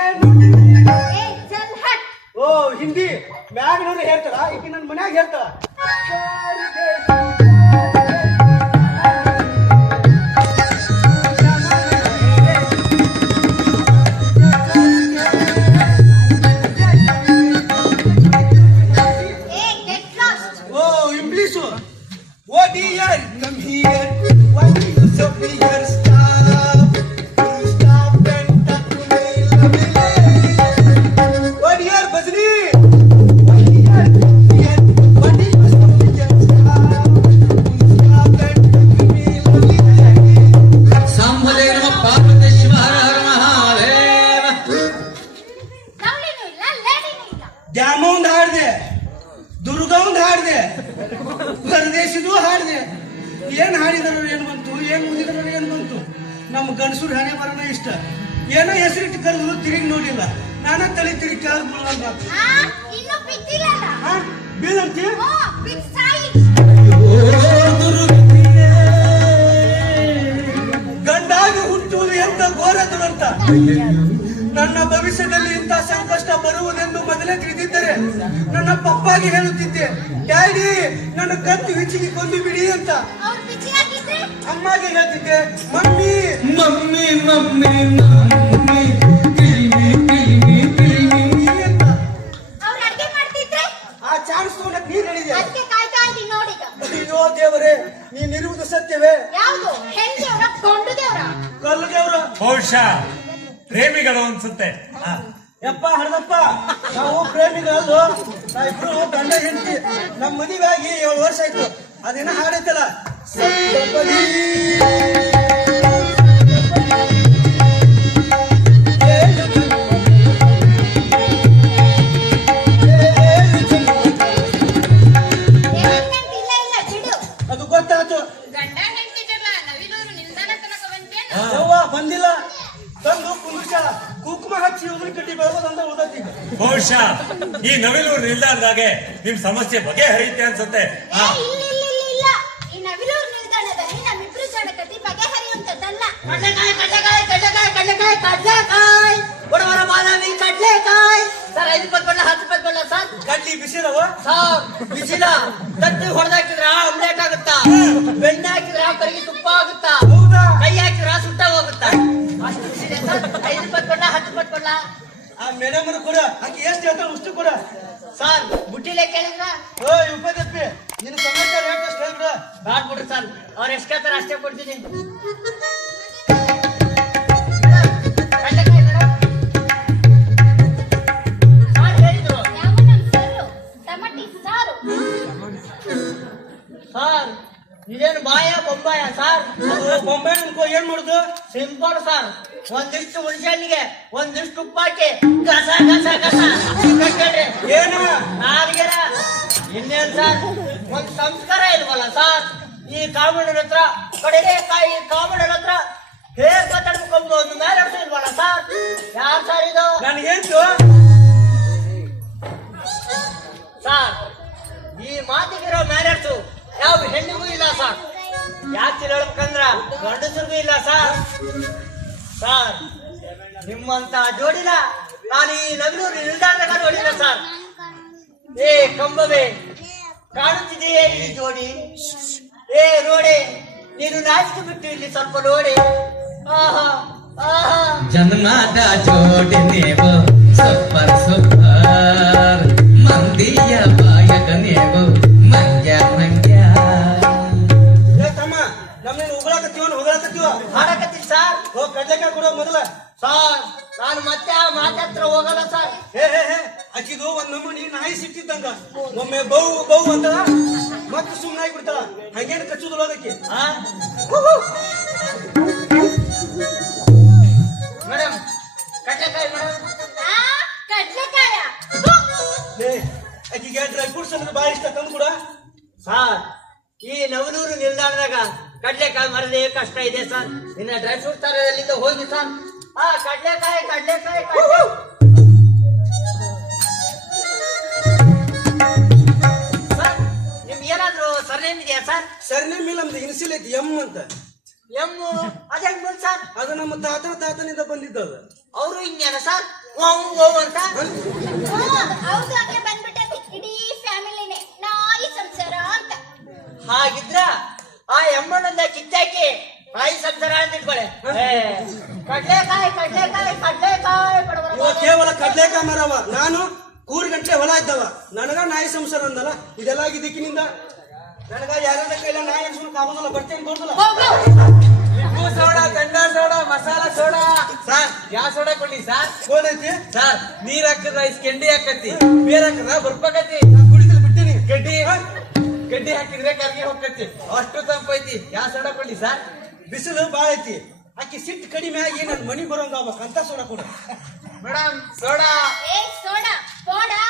ಏ ಚಲ್ ಹಟ್. ಓ ಹಿಂದಿ ಮ್ಯಾಗ ನೋಡಿ ಹೇಳ್ತಾರ, ಈಗ ನನ್ನ ಮನ್ಯಾಗ ಹೇಳ್ತಾರ. ಏ get lost. Oh English. Oh dear come here, why do you so here? Stop, stop and talk to me, lovely. Oh dear Bajni, why dear, dear, why do you so here? Stop, stop and talk to me, lovely. ಸಾಂಬದೇವ ಪಾರ್ವತೇಶ್ವರ ಹರ ಮಹಾದೇವ. ಲವ್ಲಿನೂ ಇಲ್ಲ ಲೇಡಿನೂ ಇಲ್ಲ. ಡ್ಯಾಮ ಒಂದು ಹಾಡಿದೆ, ದುರ್ಗ ಒಂದು ಹಾಡಿದೆ, ಪರದೇಶಿದು ಹಾಡಿದೆ. ಏನ್ ಹಾಡಿದ್ರು ಏನ್ ಬಂತು, ಏನ್ ಮುಗಿದ್ರು ಏನ್ ಬಂತು. ನಮ್ಮ ಗಂಡಸೂರ್ ಹಣೆ ಬರೋಣ ಇಷ್ಟ. ಏನೋ ಹೆಸರಿಟ್ಟು ಕರೆದ್ರು ತಿರುಗಿ ನೋಡಿಲ್ಲ. ನಾನ ತಲೆ ತಿರುಗಿ ಕೆಳಗೆ ಬೀಳಲ್ಲ. ಆ ಇನ್ನೂ ಬಿದ್ದಿಲ್ಲಲ್ಲ. ಬೀಳಂತಿ ಓ ಬಿಗ್ ಸಾಯಿ. ಗಂಡಾಗಿ ಹುಟ್ಟುವುದು ಎಂತ ಘೋರ ದುರಂತ. ನನ್ನ ಭವಿಷ್ಯದಲ್ಲಿ ಇಂಥ ಸಂಕಷ್ಟ ಬರುವುದೆಂದು ಮೊದಲೇ ತಿಳಿದಿದ್ದರೆ ನನ್ನ ಪಪ್ಪಾಗಿ ಹೇಳುತ್ತಿದ್ದೆ, ಡ್ಯಾಡಿ ನನ್ನ ಕತ್ತು ಹಿಚ್ಚಿಗೆ ಕೊಂದು ಬಿಡಿ ಅಂತ. ಅವ್ರು ಬಿಜಿಯಾಗಿದ್ರೆ ಅಮ್ಮಗೆ ಹೇಳ್ತಿದ್ದೆ, mummy mummy mummy mummy kill me kill me kill me ಅಂತ. ಅವ್ರು ಅಡ್ಗೆ ಮಾಡ್ತಿದ್ರೆ ಆ ಚಾನ್ಸ್ ತಗೊಂಡಕ್ ನೀರ್ ಹೇಳಿದೆ. ಅದಕ್ಕೆ ಕಾಯ್ತಾ ಇದ್ದೀನಿ ನೋಡಿಗ. ಅಯ್ಯೋ ದೇವರೇ, ನೀನಿರುವುದು ಸತ್ಯವೇ? ಯಾವುದು ಹೆಣ್ಣು ದೇವ್ರ ಗೊಂಡು ದೇವ್ರ? ಕಲ್ಲು ದೇವ್ರ. ಬಹುಶಃ ಪ್ರೇಮಿಗಳು ಅನ್ಸುತ್ತೆ. ಯಪ್ಪ ಹರದಪ್ಪ, ನಾವು ಪ್ರೇಮಿಗಳಲ್ಲೋ, ನಾವಿಬ್ರು ಗಂಡ ಹೆಂಡತಿ. ನಮ್ಮ ಮದುವೆ ಆಗಿ 7 ವರ್ಷ ಆಯ್ತು. ಅದೇನ ಹಾಡೈತಲ್ಲ, ಸಪ್ತಪದಿ ಹೆಣ್ಣಂತ ಇಲ್ಲ ಇಲ್ಲ ಬಿಡು. ಅದು ಗೊತ್ತಾಯ್ತು. ಗಂಡ ಹೆಂಡತಿರಲ್ಲ ನವಿಲೂರು ನಿಲ್ದಾಣ ತನಕ ಬಂತೇನು? ಯವ್ವ ಬಂದಿಲ್ಲ, ತಂದು ಕುಂದಿರ್ಸಾಳ. ಕುಂಕುಮ ಹಚ್ಚಿ ಉಗುರು ಕಟ್ಟಿ ಬೆಳಗೋದಂತ ಉಳ್ದೈತಿ ಈಗ. ಬಹುಶಃ ಈ ನವಿಲೂರು ನಿಲ್ದಾಣದಾಗೆ ನಿಮ್ ಸಮಸ್ಯೆ ಬಗೆಹರಿಯುತ್ತೆ ಅನ್ಸುತ್ತೆ. ಏ ಇಲ್ಲ ಇಲ್ಲ ಇಲ್ಲ ಇಲ್ಲ. ಈ ನವಿಲೂರು ನಿಲ್ದಾಣದಲ್ಲಿ ನಮ್ಮಿಬ್ರು ಜನ ಕತಿ ಬಗೆಹರಿಯುವಂತದ್ದಲ್ಲ. ಕಡ್ಲೆಕಾಯಿ ಕಡ್ಲೆಕಾಯಿ ಕಡ್ಲೆಕಾಯಿ ಕಡ್ಲೆಕಾಯಿ ಕಡ್ಲೆಕಾಯಿ ಬಡವರ ಬಾದಾಮಿ ಕಡ್ಲೆಕಾಯಿ. ಸರ್ 5 ರೂಪಾಯಿ ಕೊಡ್ಲ 10 ರೂಪಾಯಿ ಕೊಡ್ಲ ಸರ್? ಗಡ್ಲಿ ಬಿಸಿದವ. ಸರ್ ಬಿಸಿಲ ತತ್ತಿ ಹೊಡೆದಾಕಿದ್ರ ಆಮ್ಲೆಟ್ ಆಗುತ್ತಾ, ಬೆಣ್ಣೆ ಹಾಕಿದ್ರ ಕರಿಗೆ ತುಪ್ಪ ಆಗುತ್ತಾ, ಹೌದಾ? ಕೈ ಹಾಕಿದ್ರ ಸುಟ್ಟ ಹೋಗುತ್ತಾ. ಅಷ್ಟು ಬಿಸಿದೆ ಸರ್. 5 ರೂಪಾಯಿ ಕೊಡ್ಲ 10 ರೂಪಾಯಿ ಕೊಡ್ಲ? ಆ ಮೇಡಮ್ ಕೂಡ ಆಕೆ ಎಷ್ಟು ಹೇಳ್ತಾಳೆ ಅಷ್ಟು ಕೂಡ. ಸರ್ ಬುಟ್ಟಿಲೆ ಕೇಳಿದ್ರ ಓ ಉಪದಪ್ಪಿ, ನಿನ್ನ ಸಮಾಚಾರ ರೇಟ್ ಎಷ್ಟು ಹೇಳ್ಬಿಡ. ಬ್ಯಾಡ್ ಬಿಡ್ರಿ ಸರ್, ಅವ್ರು ಎಷ್ಟು ಕೇಳ್ತಾರೆ ಅಷ್ಟೇ ಕೊಡ್ತೀನಿ. ಕಡ್ಲೆಕಾಯಿ ಮೇಡಮ್ ಸರ್ ಹೇಳಿದ್ರು. ಯಾವ ನಮ್ ಸರ್ರು ಟಮಟಿ ಸಾರು. ಸರ್ ಇದೇನು ಬಾಯ ಬೊಂಬಾಯ ಸರ್? ಅದು ಬೊಂಬೆ ಅನ್ಕೋ, ಏನ್ ಮಾಡುದು? Simple sir. ಒಂದಿಷ್ಟು ಹುಣಸೆಹಣ್ಣಿಗೆ ಒಂದಿಷ್ಟು ಉಪ್ಪು ಹಾಕಿ ಗಸ ಗಸ ಗಸ ಕಟ್ಟೇಳ್ರಿ. ಏನು ನಾಲ್ಗೆರ ಇನ್ನೇನ್ ಸರ್? ಒಂದ್ ಸಂಸ್ಕಾರ ಇಲ್ವಲ್ಲ ಸರ್? ಈ ಕಾಮಣ್ಣನ ಹತ್ರ ಕಡಲೆಕಾಯಿ ಕಾಮಣ್ಣನ ಹತ್ರ ಹೇಗ್ ಮಾತಾಡ್ಬೇಕು ಒಂದು ಮ್ಯಾನರ್ಸ್ ಇಲ್ವಲ್ಲ ಸರ್? ಯಾರ್ ಸರ್ ಇದು? ನನಗೇನು ಸರ್ ಈ ಮಾತಿಗಿರೋ ಮ್ಯಾನರ್ಸು ಯಾವ ಹೆಣ್ಣಿಗೂ ಇಲ್ಲ ಸರ್. ಯಾಕೆ ಹೇಳ್ಬೇಕಂದ್ರ ಗಂಡಸರಿಗೂ ಇಲ್ಲ ಸರ್. ಸರ್ ನಿಮ್ಮಂತ ಜೋಡಿನ ನಾನು ಈ ನವಿಲೂರು ನಿಲ್ದಾಣದಾಗ ನೋಡಿಲ್ಲ ಸರ್. ಏ ಕಂಬವೇ, ಕಾಣುತ್ತಿದೆಯೇ ಈ ಜೋಡಿ? ಏ ರೋಡೆ, ನೀನು ನಾಚಿಕೆ ಬಿಟ್ಟು ಇಲ್ಲಿ ಸ್ವಲ್ಪ ನೋಡಿ. ಆಹಾ ಆಹಾ, ಜನ್ಮದ ಜೋಡಿ ನೀವು ಸೂಪರ್ ಸೂಪರ್, ಮಂದಿಯ ಬಾಯಕ ನೀವು ಮಂಗ್ಯ ಮಂಗ್ಯ. ಏ ತಮ್ಮ, ನಮ್ಮನ್ನ ಹೊಗಳಕತ್ತೀವ ಹಾಡಕತ್ತೀನಿ ಸರ್. ಹೋಗ್ ಕಡ್ಲೆಕಾಯಿ ಕೊಡೋ ಮೊದಲ. ಸರ್ ನಾನು ಮತ್ತೆ ಆ ಮಾತತ್ರ ಹೋಗಲ್ಲ ಸರ್. ಹೇ ಅಕ್ಕಿದು ಒಂದ್ ನಮೂನಿ ನಾಯಿ ಸಿಕ್ತಿದ್ದಂಗ, ಒಮ್ಮೆ ಬೌ ಬೌ ಅಂತ ಮತ್ತೆ ಸುಮ್ಮನಾಗಿ ಬಿಡ್ತಾಳ. ಹಂಗೇನು ಕಚ್ಚುದಿಲ್ಲ ಅದಕ್ಕೆ. ಮೇಡಮ್ ಕಡ್ಲೆಕಾಯಿ ಮೇಡಮ್. ಕಡ್ಲೆಕಾಯ ಆಕಿಗೆ ಡ್ರೈ ಫ್ರೂಟ್ಸ್ ಅಂದ್ರೆ ಬಾಳ ಇಷ್ಟ, ತಂದು ಕೂಡ. ಸರ್ ಈ ನವಲೂರು ನಿಲ್ದಾಣದಾಗ ಕಡ್ಲೆಕಾಯಿ ಮರದೇ ಕಷ್ಟ ಇದೆ ಸರ್. ಇನ್ನ ಡ್ರೈ ಫ್ರೂಟ್ ತರದಲ್ಲಿಂದ ಹೋಗಿ ಸರ್. ಕಡ್ಲೆಕಾಯಿ ಕಡ್ಲೆಕಾಯಿ ಸರ್, ನಿಮ್ಗೆ ಏನಾದ್ರು ಸರ್ನೇಮ್ ಇದೆಯಾ ಸರ್? ಸರ್ನೇಮ್ ಇಲ್ಲ, ನಮ್ದು ಇನ್ಸಿಲ್ ಐತಿ ಎಂ ಅಂತ. ಎಮ್ಮು ಅದೇ ಬಂದ್ ಸರ್. ಅದು ನಮ್ಮ ತಾತನಿಂದ ಬಂದಿದ್ದದ. ಅವರು ಹಿಂಗೇನ ಸರ್? ಓ ಅಂತ. ಹೌದು, ಹಾಗೆ ಬಂದ್ಬಿಟ್ಟೆ. ಇಡೀ ಫ್ಯಾಮಿಲಿನೇ ನಾಯಿ ಸಂಸಾರ ಅಂತ. ಹಾಗಿದ್ರ ಆ ಎಮ್ಮನೊಂದ ಕಿತ್ತಾಕಿ ನಾಯಿ ಸಂಸಾರ ಅಂತ ಇಟ್ಕೊಳ್ಳೆ. ಕಡ್ಲೆಕಾಯಿ ಕಡ್ಲೆಕಾಯಿ ಕಡ್ಲೆಕಾಯಿ ಇವ ಕೇವಲ ಕಡ್ಲೆಕಾಯಿ ಮರವ. ನಾನು 3 ಗಂಟೆ ಹೊಲ ಇದ್ದವ, ನನಗ ನಾಯಿ ಸಂಸಾರ ಅಂದಲ್ಲ. ಇದೆಲ್ಲ ಆಗಿದ್ದಕ್ಕಿನಿಂದ ನನಗ ಯಾರದ ಕೈಲ ನಾಯಿ ಅನ್ಸ್ಕೊಳಕ್ ಆಗೋದಿಲ್ಲ. ಬರ್ತೇನೆ ತೋರ್ಸಲ್ಲ. ಲಿಂಬು ಸೋಡಾ, ಗಂಡ ಸೋಡಾ, ಮಸಾಲಾ ಸೋಡಾ. ಸರ್ ಯಾವ ಸೋಡಾ ಕೊಡ್ಲಿ ಸರ್? ಫೋನ್ ಐತಿ, ಸರ್ ನೀರ್ ಹಾಕಿದ್ರ ಐಸ್ ಕೆಂಡಿ ಹಾಕತಿ, ಬೇರ್ ಹಾಕಿದ್ರ ಬರ್ಪಾಕತಿ. ಕುಡಿದಿಲ್ಲ ಬಿಟ್ಟಿನಿ. ಗಡ್ಡಿ ಹಾಕಿದ್ರೆ ಕರ್ಗೆ ಹೋಗ್ತತಿ, ಅಷ್ಟು ತಂಪೈತಿ. ಯಾವ ಸೋಡಾ ಕೊಡ್ಲಿ ಸರ್? ಬಿಸಿಲು ಬಾಳ ಐತಿ. ಆಕಿ ಸಿಟ್ಟು ಕಡಿಮೆ ಆಗಿ ನನ್ ಮನಿ ಬರೋಂಗ ಆಗ್ಬೇಕಂತ ಸೋಡಾ ಕೊಡ. Madam soda. ಏ ಸೋಡಾ ಪೋಡಾ.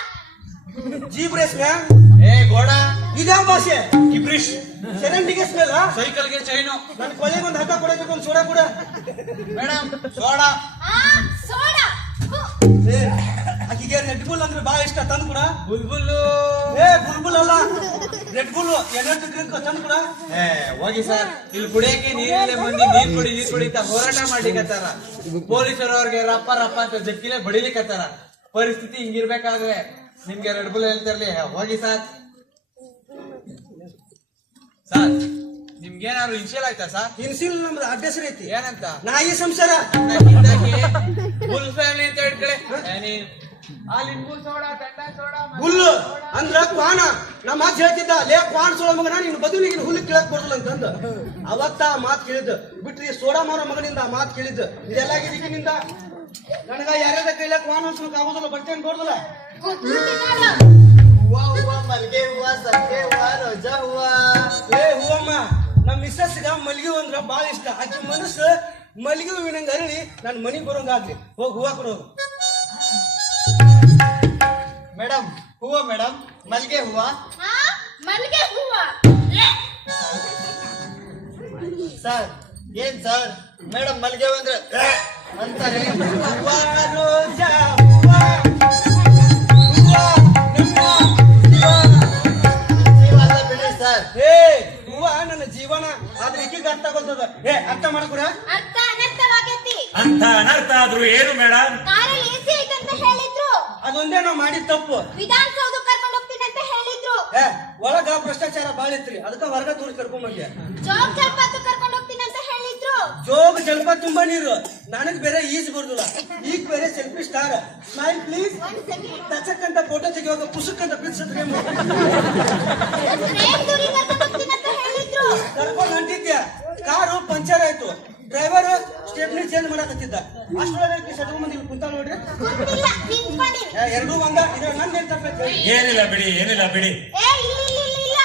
Jeep race ma'am. ಏ ಗೋಡಾ. ಇದ್ಯಾವ ಭಾಷೆ? ಇಬ್ರಿಶ್. ಸೆರೆಂಡಿಗೆ ಸ್ಮೆಲ್. ಸೈಕಲ್ಗೆ ಚೈನು. ನನ್ ಕೊಲೆಗೆ ಒಂದು ಹಗ್ಗ ಕೊಡಬೇಕು, ಒಂದು ಸೋಡಾ ಕೂಡ. Madam soda. ಸೋಡಾ. ಆಕಿಗೆ ರೆಡ್ ಬುಲ್ ಅಂದ್ರೆ ಬಾಳ ಇಷ್ಟ, ತಂದು ಕೂಡ. ಬುಲ್ಬುಲ್ಲು. ಏ ಬುಲ್ಬುಲ್ ಅಲ್ಲ, ರೆಡ್ ಬುಲ್ ಎನರ್ಜಿ ಡ್ರಿಂಕ್ ತಂದು ಕೂಡ. ಹೋಗಿ ಸರ್, ಇಲ್ಲಿ ಕುಡಿಯಕ್ಕೆ ನೀರಿಲ್ಲೇ ಮಂದಿ ನೀರ್ ಕುಡಿ ಅಂತ ಹೋರಾಟ ಮಾಡ್ಲಿಕ್ಕತ್ತಾರ. ಪೊಲೀಸರು ಅವ್ರಿಗೆ ರಪ್ಪ ರಪ್ಪ ಅಂತ ಜಕ್ಕಿಲೆ ಬಡಿಲಿಕ್ಕತ್ತಾರ. ಪರಿಸ್ಥಿತಿ ಹಿಂಗಿರ್ಬೇಕಾದ್ರೆ ನಿಮ್ಗೆ ರೆಡ್ ಬುಲ್ ಹೇಳ್ತಿರ್ಲಿ. ಹೋಗಿ ಸರ್. ಸರ್ ನಿಮ್ಗೇನಾದ್ರು ಇನ್ಶಿಯಲ್ ಆಯ್ತಾ ಸರ್? ಇನ್ಸಿಲ್ ನಮ್ದು ಅಡ್ರೆಸ್ ಐತಿ. ಏನಂತ? ನಾಯಿ ಸಂಸಾರ. ಫುಲ್ ಫ್ಯಾಮಿಲಿ ಅಂತ ಹೇಳ್ಕೊಳ್ಳಿ. ಆ ಲಿಂಬು ಸೋಡಾ, ತಂಡ ಸೋಡಾ, ಹುಲ್ಲು ಅಂದ್ರ ಕ್ವಾಣ. ನಮ್ಮ ಮಾತು ಹೇಳ್ತಿದ್ದ, ಲೇ ಕ್ವಾಣ ಸೋಳ ಮಗನ, ನೀನು ಬದುಲಿಗೆ ಹುಲ್ಲು ಕೇಳಕ್ ಬರೋದಿಲ್ಲ ಅಂತಂದ. ಅವತ್ತ ಆ ಮಾತು ಕೇಳಿದ್ದು ಬಿಟ್ರಿ, ಸೋಡಾ ಮಾರೋ ಮಗನಿಂದ ಆ ಮಾತು ಕೇಳಿದ್ದು. ಇದೆಲ್ಲ ಇದಕ್ಕಿನಿಂದ ನನಗ ಯಾರ್ಯಾರ ಕೈಲ ಕ್ವಾಣ ಅನ್ಸ್ಕೊಳಕ್ ಆಗೋದಿಲ್ಲ. ಬರ್ತೇನೆ ನೋಡ್ದಲ್ಲ. ಹೂವ ಮಲ್ಗೆ ಹೂವ, ಸಂಗೆ ಹೂವ, ರೋಜಾ ಹೂವ. ಏ ಹೂವಮ್ಮ, ನಮ್ ಮಿಸ್ಸಸ್ಗ ಮಲ್ಗಿ ಹೂ ಅಂದ್ರ ಬಾಳ ಇಷ್ಟ. ಆಕಿ ಮನಸ್ಸು ಮಲ್ಗಿ ಹೂವಿನಂಗ ಅರಳಿ ನನ್ ಮನಿಗ್ ಬರೋಂಗಾಗ್ಲಿ. ಹೋಗಿ ಹೂವ ಕೊಡೋದು. ಮೇಡಮ್ ಹೂವ ಮೇಡಮ್, ಮಲ್ಗೆ ಹೂವ. ಮಲ್ಲಿಗೆ ಹೂವ. ಸರ್ ಏನ್ ಸರ್, ಮೇಡಮ್ ಮಲ್ಗೆ ಹೂವ ಅಂದ್ರೆ ಅಂತಾರೆ. ಹೂವ ರೋಜಾ ಹೂವ, ನೀವಲ್ಲ ಬಿಡಿ ಸರ್. ಏ ಹೂವ ನನ್ನ ಜೀವನ. ಆದ್ರೆ ಈಕಿಗೆ ಅರ್ಥ ಆಗೋತದ. ಏ ಅರ್ಥ ಮಾಡ್ಕೊಡ. ಅರ್ಥ ಅನರ್ಥವಾಗೈತಿ. ಅಂತ ಅನರ್ಥ ಆದ್ರೂ ಏನು ಮೇಡಮ್? ಕಾರಲ್ಲಿ ಎಸಿ ಐತಂತ ಹೇಳಿದ್ರು. ಅದೊಂದೇ ನಾವ್ ಮಾಡಿದ ತಪ್ಪು. ವಿಧಾನಸೌಧ ಕರ್ಕೊಂಡು ಹೋಗ್ತೀನಿ ಅಂತ ಹೇಳಿದ್ರು. ಏ ಒಳಗ ಭ್ರಷ್ಟಾಚಾರ ಬಾಳ ಇತ್ರಿ, ಅದಕ್ಕ ಹೊರಗ ತೋರಿ ಕರ್ಕೊಂಡ್ ಬಂದೆ. ಜೋಗ ಜಲಪಾತ ಕರ್ಕೊಂಡು ಹೋಗ್ತೀನಿ ಅಂತ ಹೇಳಿದ್ರು. ಜೋಗ ಜಲಪಾತ ತುಂಬಾ ನೀರು, ನನಗ್ ಬೇರೆ ಈಜ್ ಬರುದಿಲ್ಲ. ಈಗ ಬೇರೆ ಸೆಲ್ಫಿ ಸ್ಟಾರ್. Smile please. ಒಂದ್ ಸೆಕೆಂಡ್. ತಚಕ್ಕಂತ ಫೋಟೋ ತೆಗಿಯುವಾಗ ಪುಸ್ತಕಂತ ಪಿಲ್ಸತ್ರಿ ಟ್ರೈನ್ ದೂರಿ ಕರ್ಕೊಂಡು ಹೋಗ್ತೀನಿ ಅಂತ ಹೇಳಿದ್ರು. ಕರ್ಕೊಂಡ್ ಹೊಂಟಿದ್ಯ, ಕಾರು ಪಂಚರ್ ಆಯ್ತು. ಡ್ರೈವರ್ ಸ್ಟೆಪ್ನಿ ಚೇಂಜ್ ಮಾಡಕತ್ತಿದ್ದ. ಅಷ್ಟೊಳಗೆ ಸೆಟ್ಕೊಂಡ್ ಬಂದಿ ಕುಂತ ನೋಡ್ರಿ. ಗೊತ್ತಿಲ್ಲ, ನಿಂತ್ಕೊಂಡಿನಿ. ಎರಡೂ ಒಂದ. ಇದ್ರ ನನ್ ಏನ್ ತಪ್ಪೈತೆ? ಏನಿಲ್ಲ ಬಿಡಿ, ಏನಿಲ್ಲ ಬಿಡಿ. ಏ ಇಲ್ಲ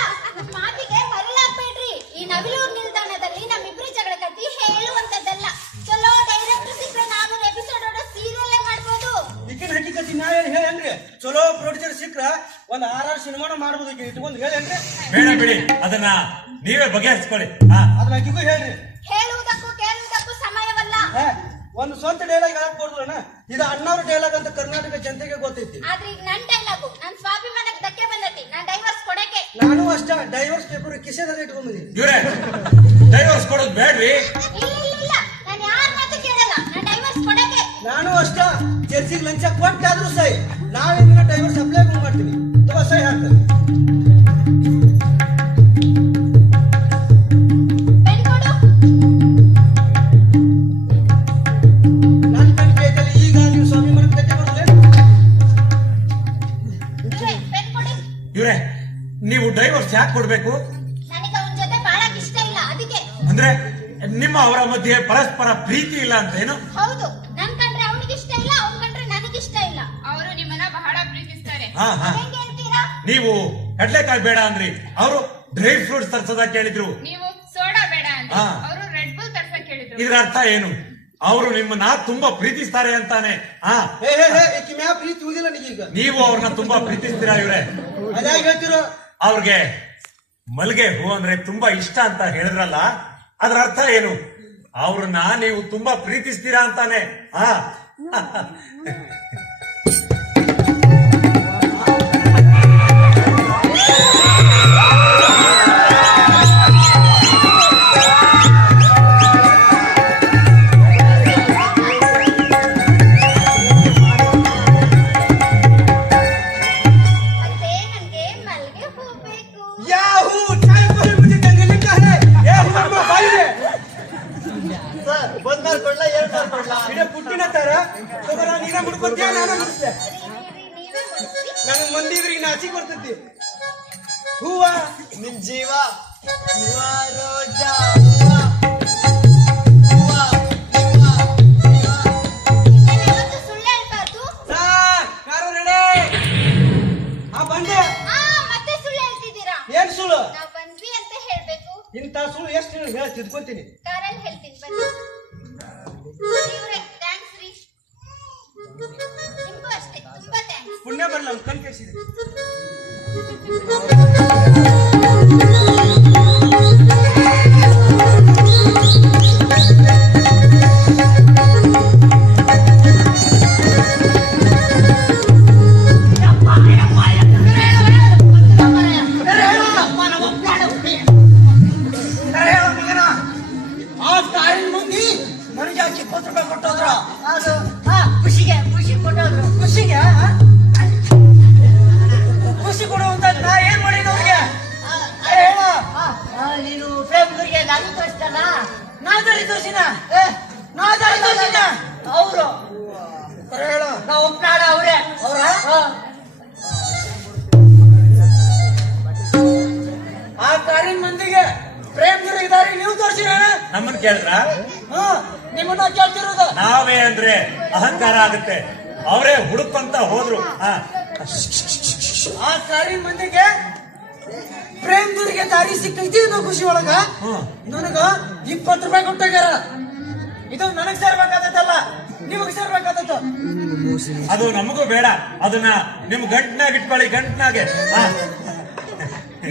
ಮಾತಿಗೆ ಮರಳಾಗ್ಬೇಡ್ರಿ. ಈ ನವಿಲೂರು ನಿಲ್ದಾಣದಲ್ಲಿ ನಮ್ಮಿಬ್ರು ಜಗಳ ಕಟ್ಟಿ ಹೇಳುವಂತದ್ದಲ್ಲ. ಚಲೋ ಡೈರೆಕ್ಟರ್ ಸಿಕ್ಕರೆ ನಾನು ಎಪಿಸೋಡ್ ಸೀರಿಯಲ್ಲೇ ಮಾಡ್ಬೋದು. ಈಗಿನ ಹಕ್ಕಿಕತಿ ನಾ ಏನ್ ಹೇಳೇನ್ರಿ? ಚಲೋ ಪ್ರೊಡ್ಯೂಸರ್ ಸಿಕ್ರ ಒಂದ್ 6 ಸಿನಿಮಾನ ಮಾಡ್ಬೋದು. ಈಗ ಇಟ್ಕೊಂಡ್ ಹೇಳೇನ್ರಿ? ಬೇಡ ಬಿಡಿ, ಅದನ್ನ ನೀವೇ ಬಗೆಹರಿಸ್ಕೊಳ್ಳಿ. ಅದ್ರ ಹಕ್ಕಿಗೂ ಹೇಳ್ರಿ. ಹೇಳುವುದಕ್ಕೂ ಕೇಳುವುದಕ್ಕೂ ಸಮಯವಲ್ಲ. ಒಂದು ಸ್ವಂತ ಡೈಲಾಗ್ ಹೇಳಕ್ ಬರೋದಿಲ್ಲ. ಇದು ಅಣ್ಣವ್ರ ಡೈಲಾಗ್ ಅಂತ ಕರ್ನಾಟಕ ಜನತೆಗೆ ಗೊತ್ತೈತಿ. ಆದ್ರೆ ಈಗ ನನ್ ಡೈಲಾಗು ನನ್ ಸ್ವಾಭಿಮಾನಕ್ಕೆ ಧಕ್ಕೆ ಬಂದೈತಿ. ನಾನ್ ಡೈವರ್ಸ್ ಕೊಡಕ್ಕೆ. ನಾನು ಅಷ್ಟ ಡೈವರ್ಸ್ ಪೇಪರ್ ಕಿಸೆದಾಗ ಇಟ್ಕೊಂಡ್ಬಂದಿ. ಇವ್ರೆ ಡೈವರ್ಸ್ ಕೊಡೋದು ಬೇಡ್ರಿ. ಇಲ್ಲ ನಾನು ಯಾರ ಮಾತು ಕೇಳಲ್ಲ. ನಾನ್ ಡೈವರ್ಸ್ ಕೊಡಕ್ಕೆ. ನಾನು ಅಷ್ಟ ಚರ್ಚಿಗೆ ಲಂಚ ಕೊಟ್ಟಾದ್ರೂ ಸೈ ನಾಳೆ ಡೈವರ್ಸ್ ಅಪ್ಲೈ ಮಾಡ್ತೀವಿ ತುಂಬಾ ಸೈ ಹಾಕ್ತಾರೆ. ನನ್ನ ಪೆನ್ ಬೇಕಲ್ಲಿ ಈಗ ನೀವು ಸ್ವಾಮಿ ಮನೆ ಕಟ್ಟಿ ಕೊಡಲೇ ಇವ್ರೆ ನೀವು ಡೈವರ್ಸ್ ಯಾಕೆ ಕೊಡ್ಬೇಕು? ನನಗೆ ಅವನ ಜೊತೆ ಬಾಳಕ್ ಇಷ್ಟ ಇಲ್ಲ ಅದಕ್ಕೆ. ಅಂದ್ರೆ ನಿಮ್ಮ ಅವರ ಮಧ್ಯೆ ಪರಸ್ಪರ ಪ್ರೀತಿ ಇಲ್ಲ ಅಂತ ಏನು? ಹೌದು, ನನ್ ಕಂಡ್ರೆ ಅವನಿಗೆ ಇಷ್ಟ ಇಲ್ಲ, ಅವನ್ ಕಂಡ್ರೆ ನನಗಿಷ್ಟ ಇಲ್ಲ. ಅವರು ನಿಮ್ಮನ್ನ ಬಹಳ ಪ್ರೀತಿಸ್ತಾರೆ. ಹೆಂಗೆ ಹೇಳ್ತೀರಾ? ನೀವು ಕಡ್ಲೆಕಾಯಿ ಬೇಡ ಅಂದ್ರಿ, ಅವರು ಡ್ರೈ ಫ್ರೂಟ್ಸ್ ತರ್ಸದ ಕೇಳಿದ್ರು. ನೀವು ಸೋಡಾ ಬೇಡ ಅಂದ್ರಿ, ಅವರು ರೆಡ್ ಬುಲ್ ತರ್ಸಕ್ ಹೇಳಿದ್ರು. ಇದ್ರ ಅರ್ಥ ಏನು? ಅವರು ನಿಮ್ಮನ್ನ ತುಂಬಾ ಪ್ರೀತಿಸ್ತಾರೆ ಅಂತಾನೆ. ಪ್ರೀತಿ ಉಳಿದಿಲ್ಲ ನೀಗೀಗ. ನೀವು ಅವ್ರನ್ನ ತುಂಬಾ ಪ್ರೀತಿಸ್ತೀರಾ ಇವ್ರೆ? ಅದಾಗಿ ಹೇಳ್ತಿರೋ. ಅವ್ರಿಗೆ ಮಲ್ಗೆ ಹೂ ಅಂದ್ರೆ ತುಂಬಾ ಇಷ್ಟ ಅಂತ ಹೇಳಿದ್ರಲ್ಲ, ಅದ್ರ ಅರ್ಥ ಏನು? ಅವ್ರನ್ನ ನೀವು ತುಂಬಾ ಪ್ರೀತಿಸ್ತೀರಾ ಅಂತಾನೆ. ಪುಟ್ಟಿನ ತರ ನೀನ ಮುಡ್ಕೊತೀಯ, ನಾನು ಮುಡಿಸ್ದೆ. ನನಗ್ ಮಂದಿದ್ರಿಗೆ ನಾಚಿಕ್ ಬರ್ತೈತಿ. ಹೂವ ನಿಮ್ ಜೀವ, ಹೂವ ರೋಜಾ ಬಂದೆ. ಮತ್ತೆ ಸುಳ್ಳು ಹೇಳ್ತಿದ್ದೀರಾ? ಏನ್ ಸುಳ್ಳು? ನಾವ್ ಬಂದ್ವಿ ಅಂತ ಹೇಳ್ಬೇಕು. ಇಂತ ಸುಳ್ಳು ಎಷ್ಟು ಹೇಳಿ ತಿದ್ಕೊಂತೀನಿ. ಕಾರಲ್ಲಿ ಹೇಳ್ತೀನಿ ಬನ್ನಿ. ಥ್ಯಾಂಕ್ಸ್ ರೀ. ನಿಮ್ಗೂ ಅಷ್ಟೇ ತುಂಬಾ ಥ್ಯಾಂಕ್ಸ್. ಪುಣ್ಯ ಬರಲ್ಲ ನಮ್ ಕಣ್ ಕೆಡ್ಸಿದೆ. ಖುಷಿ ಕೊಡುವಂತ ನಾ ಏನ್ ಮಾಡಿದ ಅವ್ರಿಗೆ? ನೀನು ಪ್ರೇಮಿಕರಿಗೆ ನಾನು ತೋರಿಸ್ತಲ್ಲ, ನಾದಾರಿ ತೋರ್ಸಿನ ಅವರು ನಾವು ಒಪ್ನಾಡ ಅವ್ರೆ ಅವ್ರ ಆ ಕಾರಿನ ಮಂದಿಗೆ ಪ್ರೇಮಿಕರಿಗೆ ದಾರಿ ನೀವು ತೋರ್ಸಿರ? ನಮ್ಮನ್ ಕೇಳಿದ್ರ? ನಿಮ್ಮನ್ನ ಕೇಳ್ತಿರೋದು. ನಾವೇ ಅಂದ್ರೆ ಅಹಂಕಾರ ಆಗುತ್ತೆ. ಅವರೇ ಹುಡುಕಂತ ಹೋದ್ರು. ಆ ಕಾರಿನ ಮಂದಿಗೆ ಪ್ರೇಮಿಕರಿಗೆ ದಾರಿ ಸಿಕ್ಕೈತಿ ಅನ್ನೋ ಖುಷಿ ಒಳಗ ನನಗ 20 ರೂಪಾಯಿ ಕೊಟ್ಟಾಗ್ಯಾರ. ಇದು ನನಗ್ ಸೇರ್ಬೇಕಾದತ್ತಲ್ಲ, ನಿಮಗ್ ಸೇರ್ಬೇಕಾದತ್ತ. ಅದು ನಮಗೂ ಬೇಡ, ಅದನ್ನ ನಿಮ್ ಗಂಟ್ನಾಗ ಇಟ್ಕೊಳ್ಳಿ, ಗಂಟ್ನಾಗೆ.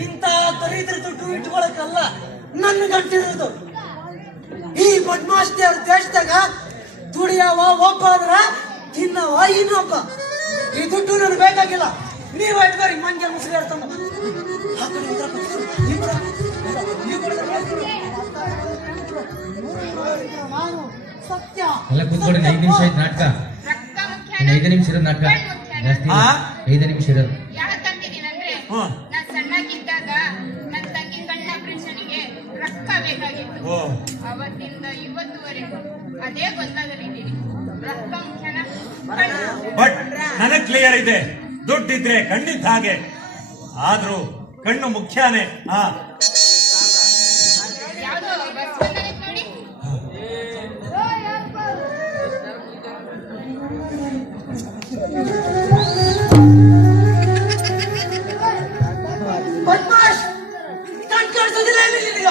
ಇಂತ ದರಿದ್ರ ದುಡ್ಡು ಇಟ್ಕೊಳಕಲ್ಲ ನನ್ನ ಗಂಟಿರೋದು. ಈ ಬದ್ಮಾಸ್ತಿ ಅವ್ರ ದೇಶದಾಗ ದುಡಿಯವ ಒಬ್ಬ ಆದ್ರ ತಿನ್ನವ ಇನ್ನೊಬ್ಬ. ಈ ದುಡ್ಡು ನನಗೆ ಬೇಕಾಗಿಲ್ಲ, ನೀವ್ ಇಟ್ಕೋರಿ. ಮಂಜ ಮುಸ್ಲಿ ಇರ್ತಂದ ಸತ್ಯ ಎಲ್ಲ ಕೂತ್ಕೊಳ್ಳಿ. 5 ನಿಮಿಷ ಆಯ್ತು ನಾಟಕ. 5 ನಿಮಿಷ ಇರೋದು ನಾಟಕ, ಜಾಸ್ತಿ 5 ನಿಮಿಷ ಇರೋದು. ಯಾಕೆ ತಂದಿದ್ದೀನಂದ್ರೆ, ನಾನ್ ಸಣ್ಣಕ್ಕಿದ್ದಾಗ ನನ್ನ ತಂಗಿ ಕಣ್ಣ ಆಪರೇಷನ್ಗೆ ರೊಕ್ಕ ಬೇಕಾಗಿತ್ತು. ಅವತ್ತಿಂದ ಇವತ್ತುವರೆಗೂ ಅದೇ ಗೊಂದಲದಲ್ಲಿದ್ದೀನಿ. ರೊಕ್ಕ ಮುಖ್ಯನಾ? ಬಟ್ ನನಗ್ ಕ್ಲಿಯರ್ ಇದೆ, ದುಡ್ಡಿದ್ರೆ ಖಂಡಿತ ಹಾಗೆ, ಆದ್ರೂ ಕಣ್ಣು ಮುಖ್ಯನೇ. ಯಾವ್ದೋ ಬಸ್ ಬಂದೈತ್ ನೋಡಿ. ಬದ್ಮಾಶ್ ಕಣ್ ಕಾಣಿಸೋದಿಲ್ಲ ನಿನಗ.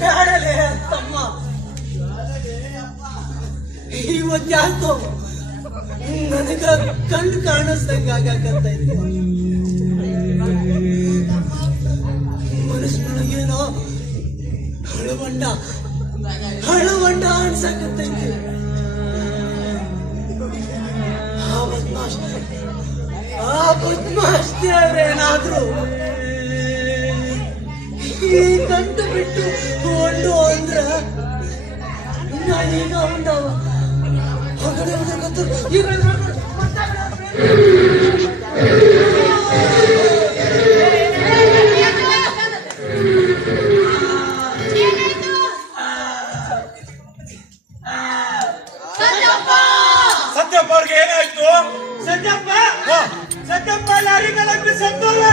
ಬೇಡಲೇ ತಮ್ಮ, ಇವತ್ತ್ಯಾಕೋ ನನಗ ಕಣ್ಣು ಕಾಣಿಸ್ದಂಗ ಆಗಾಕತ್ತೈತಿ. ಮನಸ್ಸಿನೊಳಗೇನೋ ಹಳವಂಡ ಅನ್ಸಕತ್ತೈತಿ. ಆ ಬದ್ಮಾಶ್ ದೇವ್ರೇನಾದ್ರೂ ಈ ಗಂಟು ಬಿಟ್ಟು ಕೊಂಡು ಅಂದ್ರ ನಾನೀಗ ಒಂದವ ಹೊಗಡೆ ಹೋದ್ರೆ ಗೊತ್ತು ಈಗ ಸತ್ಯಪ್ಪ ಅವ್ರಿಗೆ ಏನಾಯ್ತು? ಸತ್ಯಪ್ಪ ಲಾರಿ ಮೇಲೆ ಸತ್ತೋಲ್ಲ.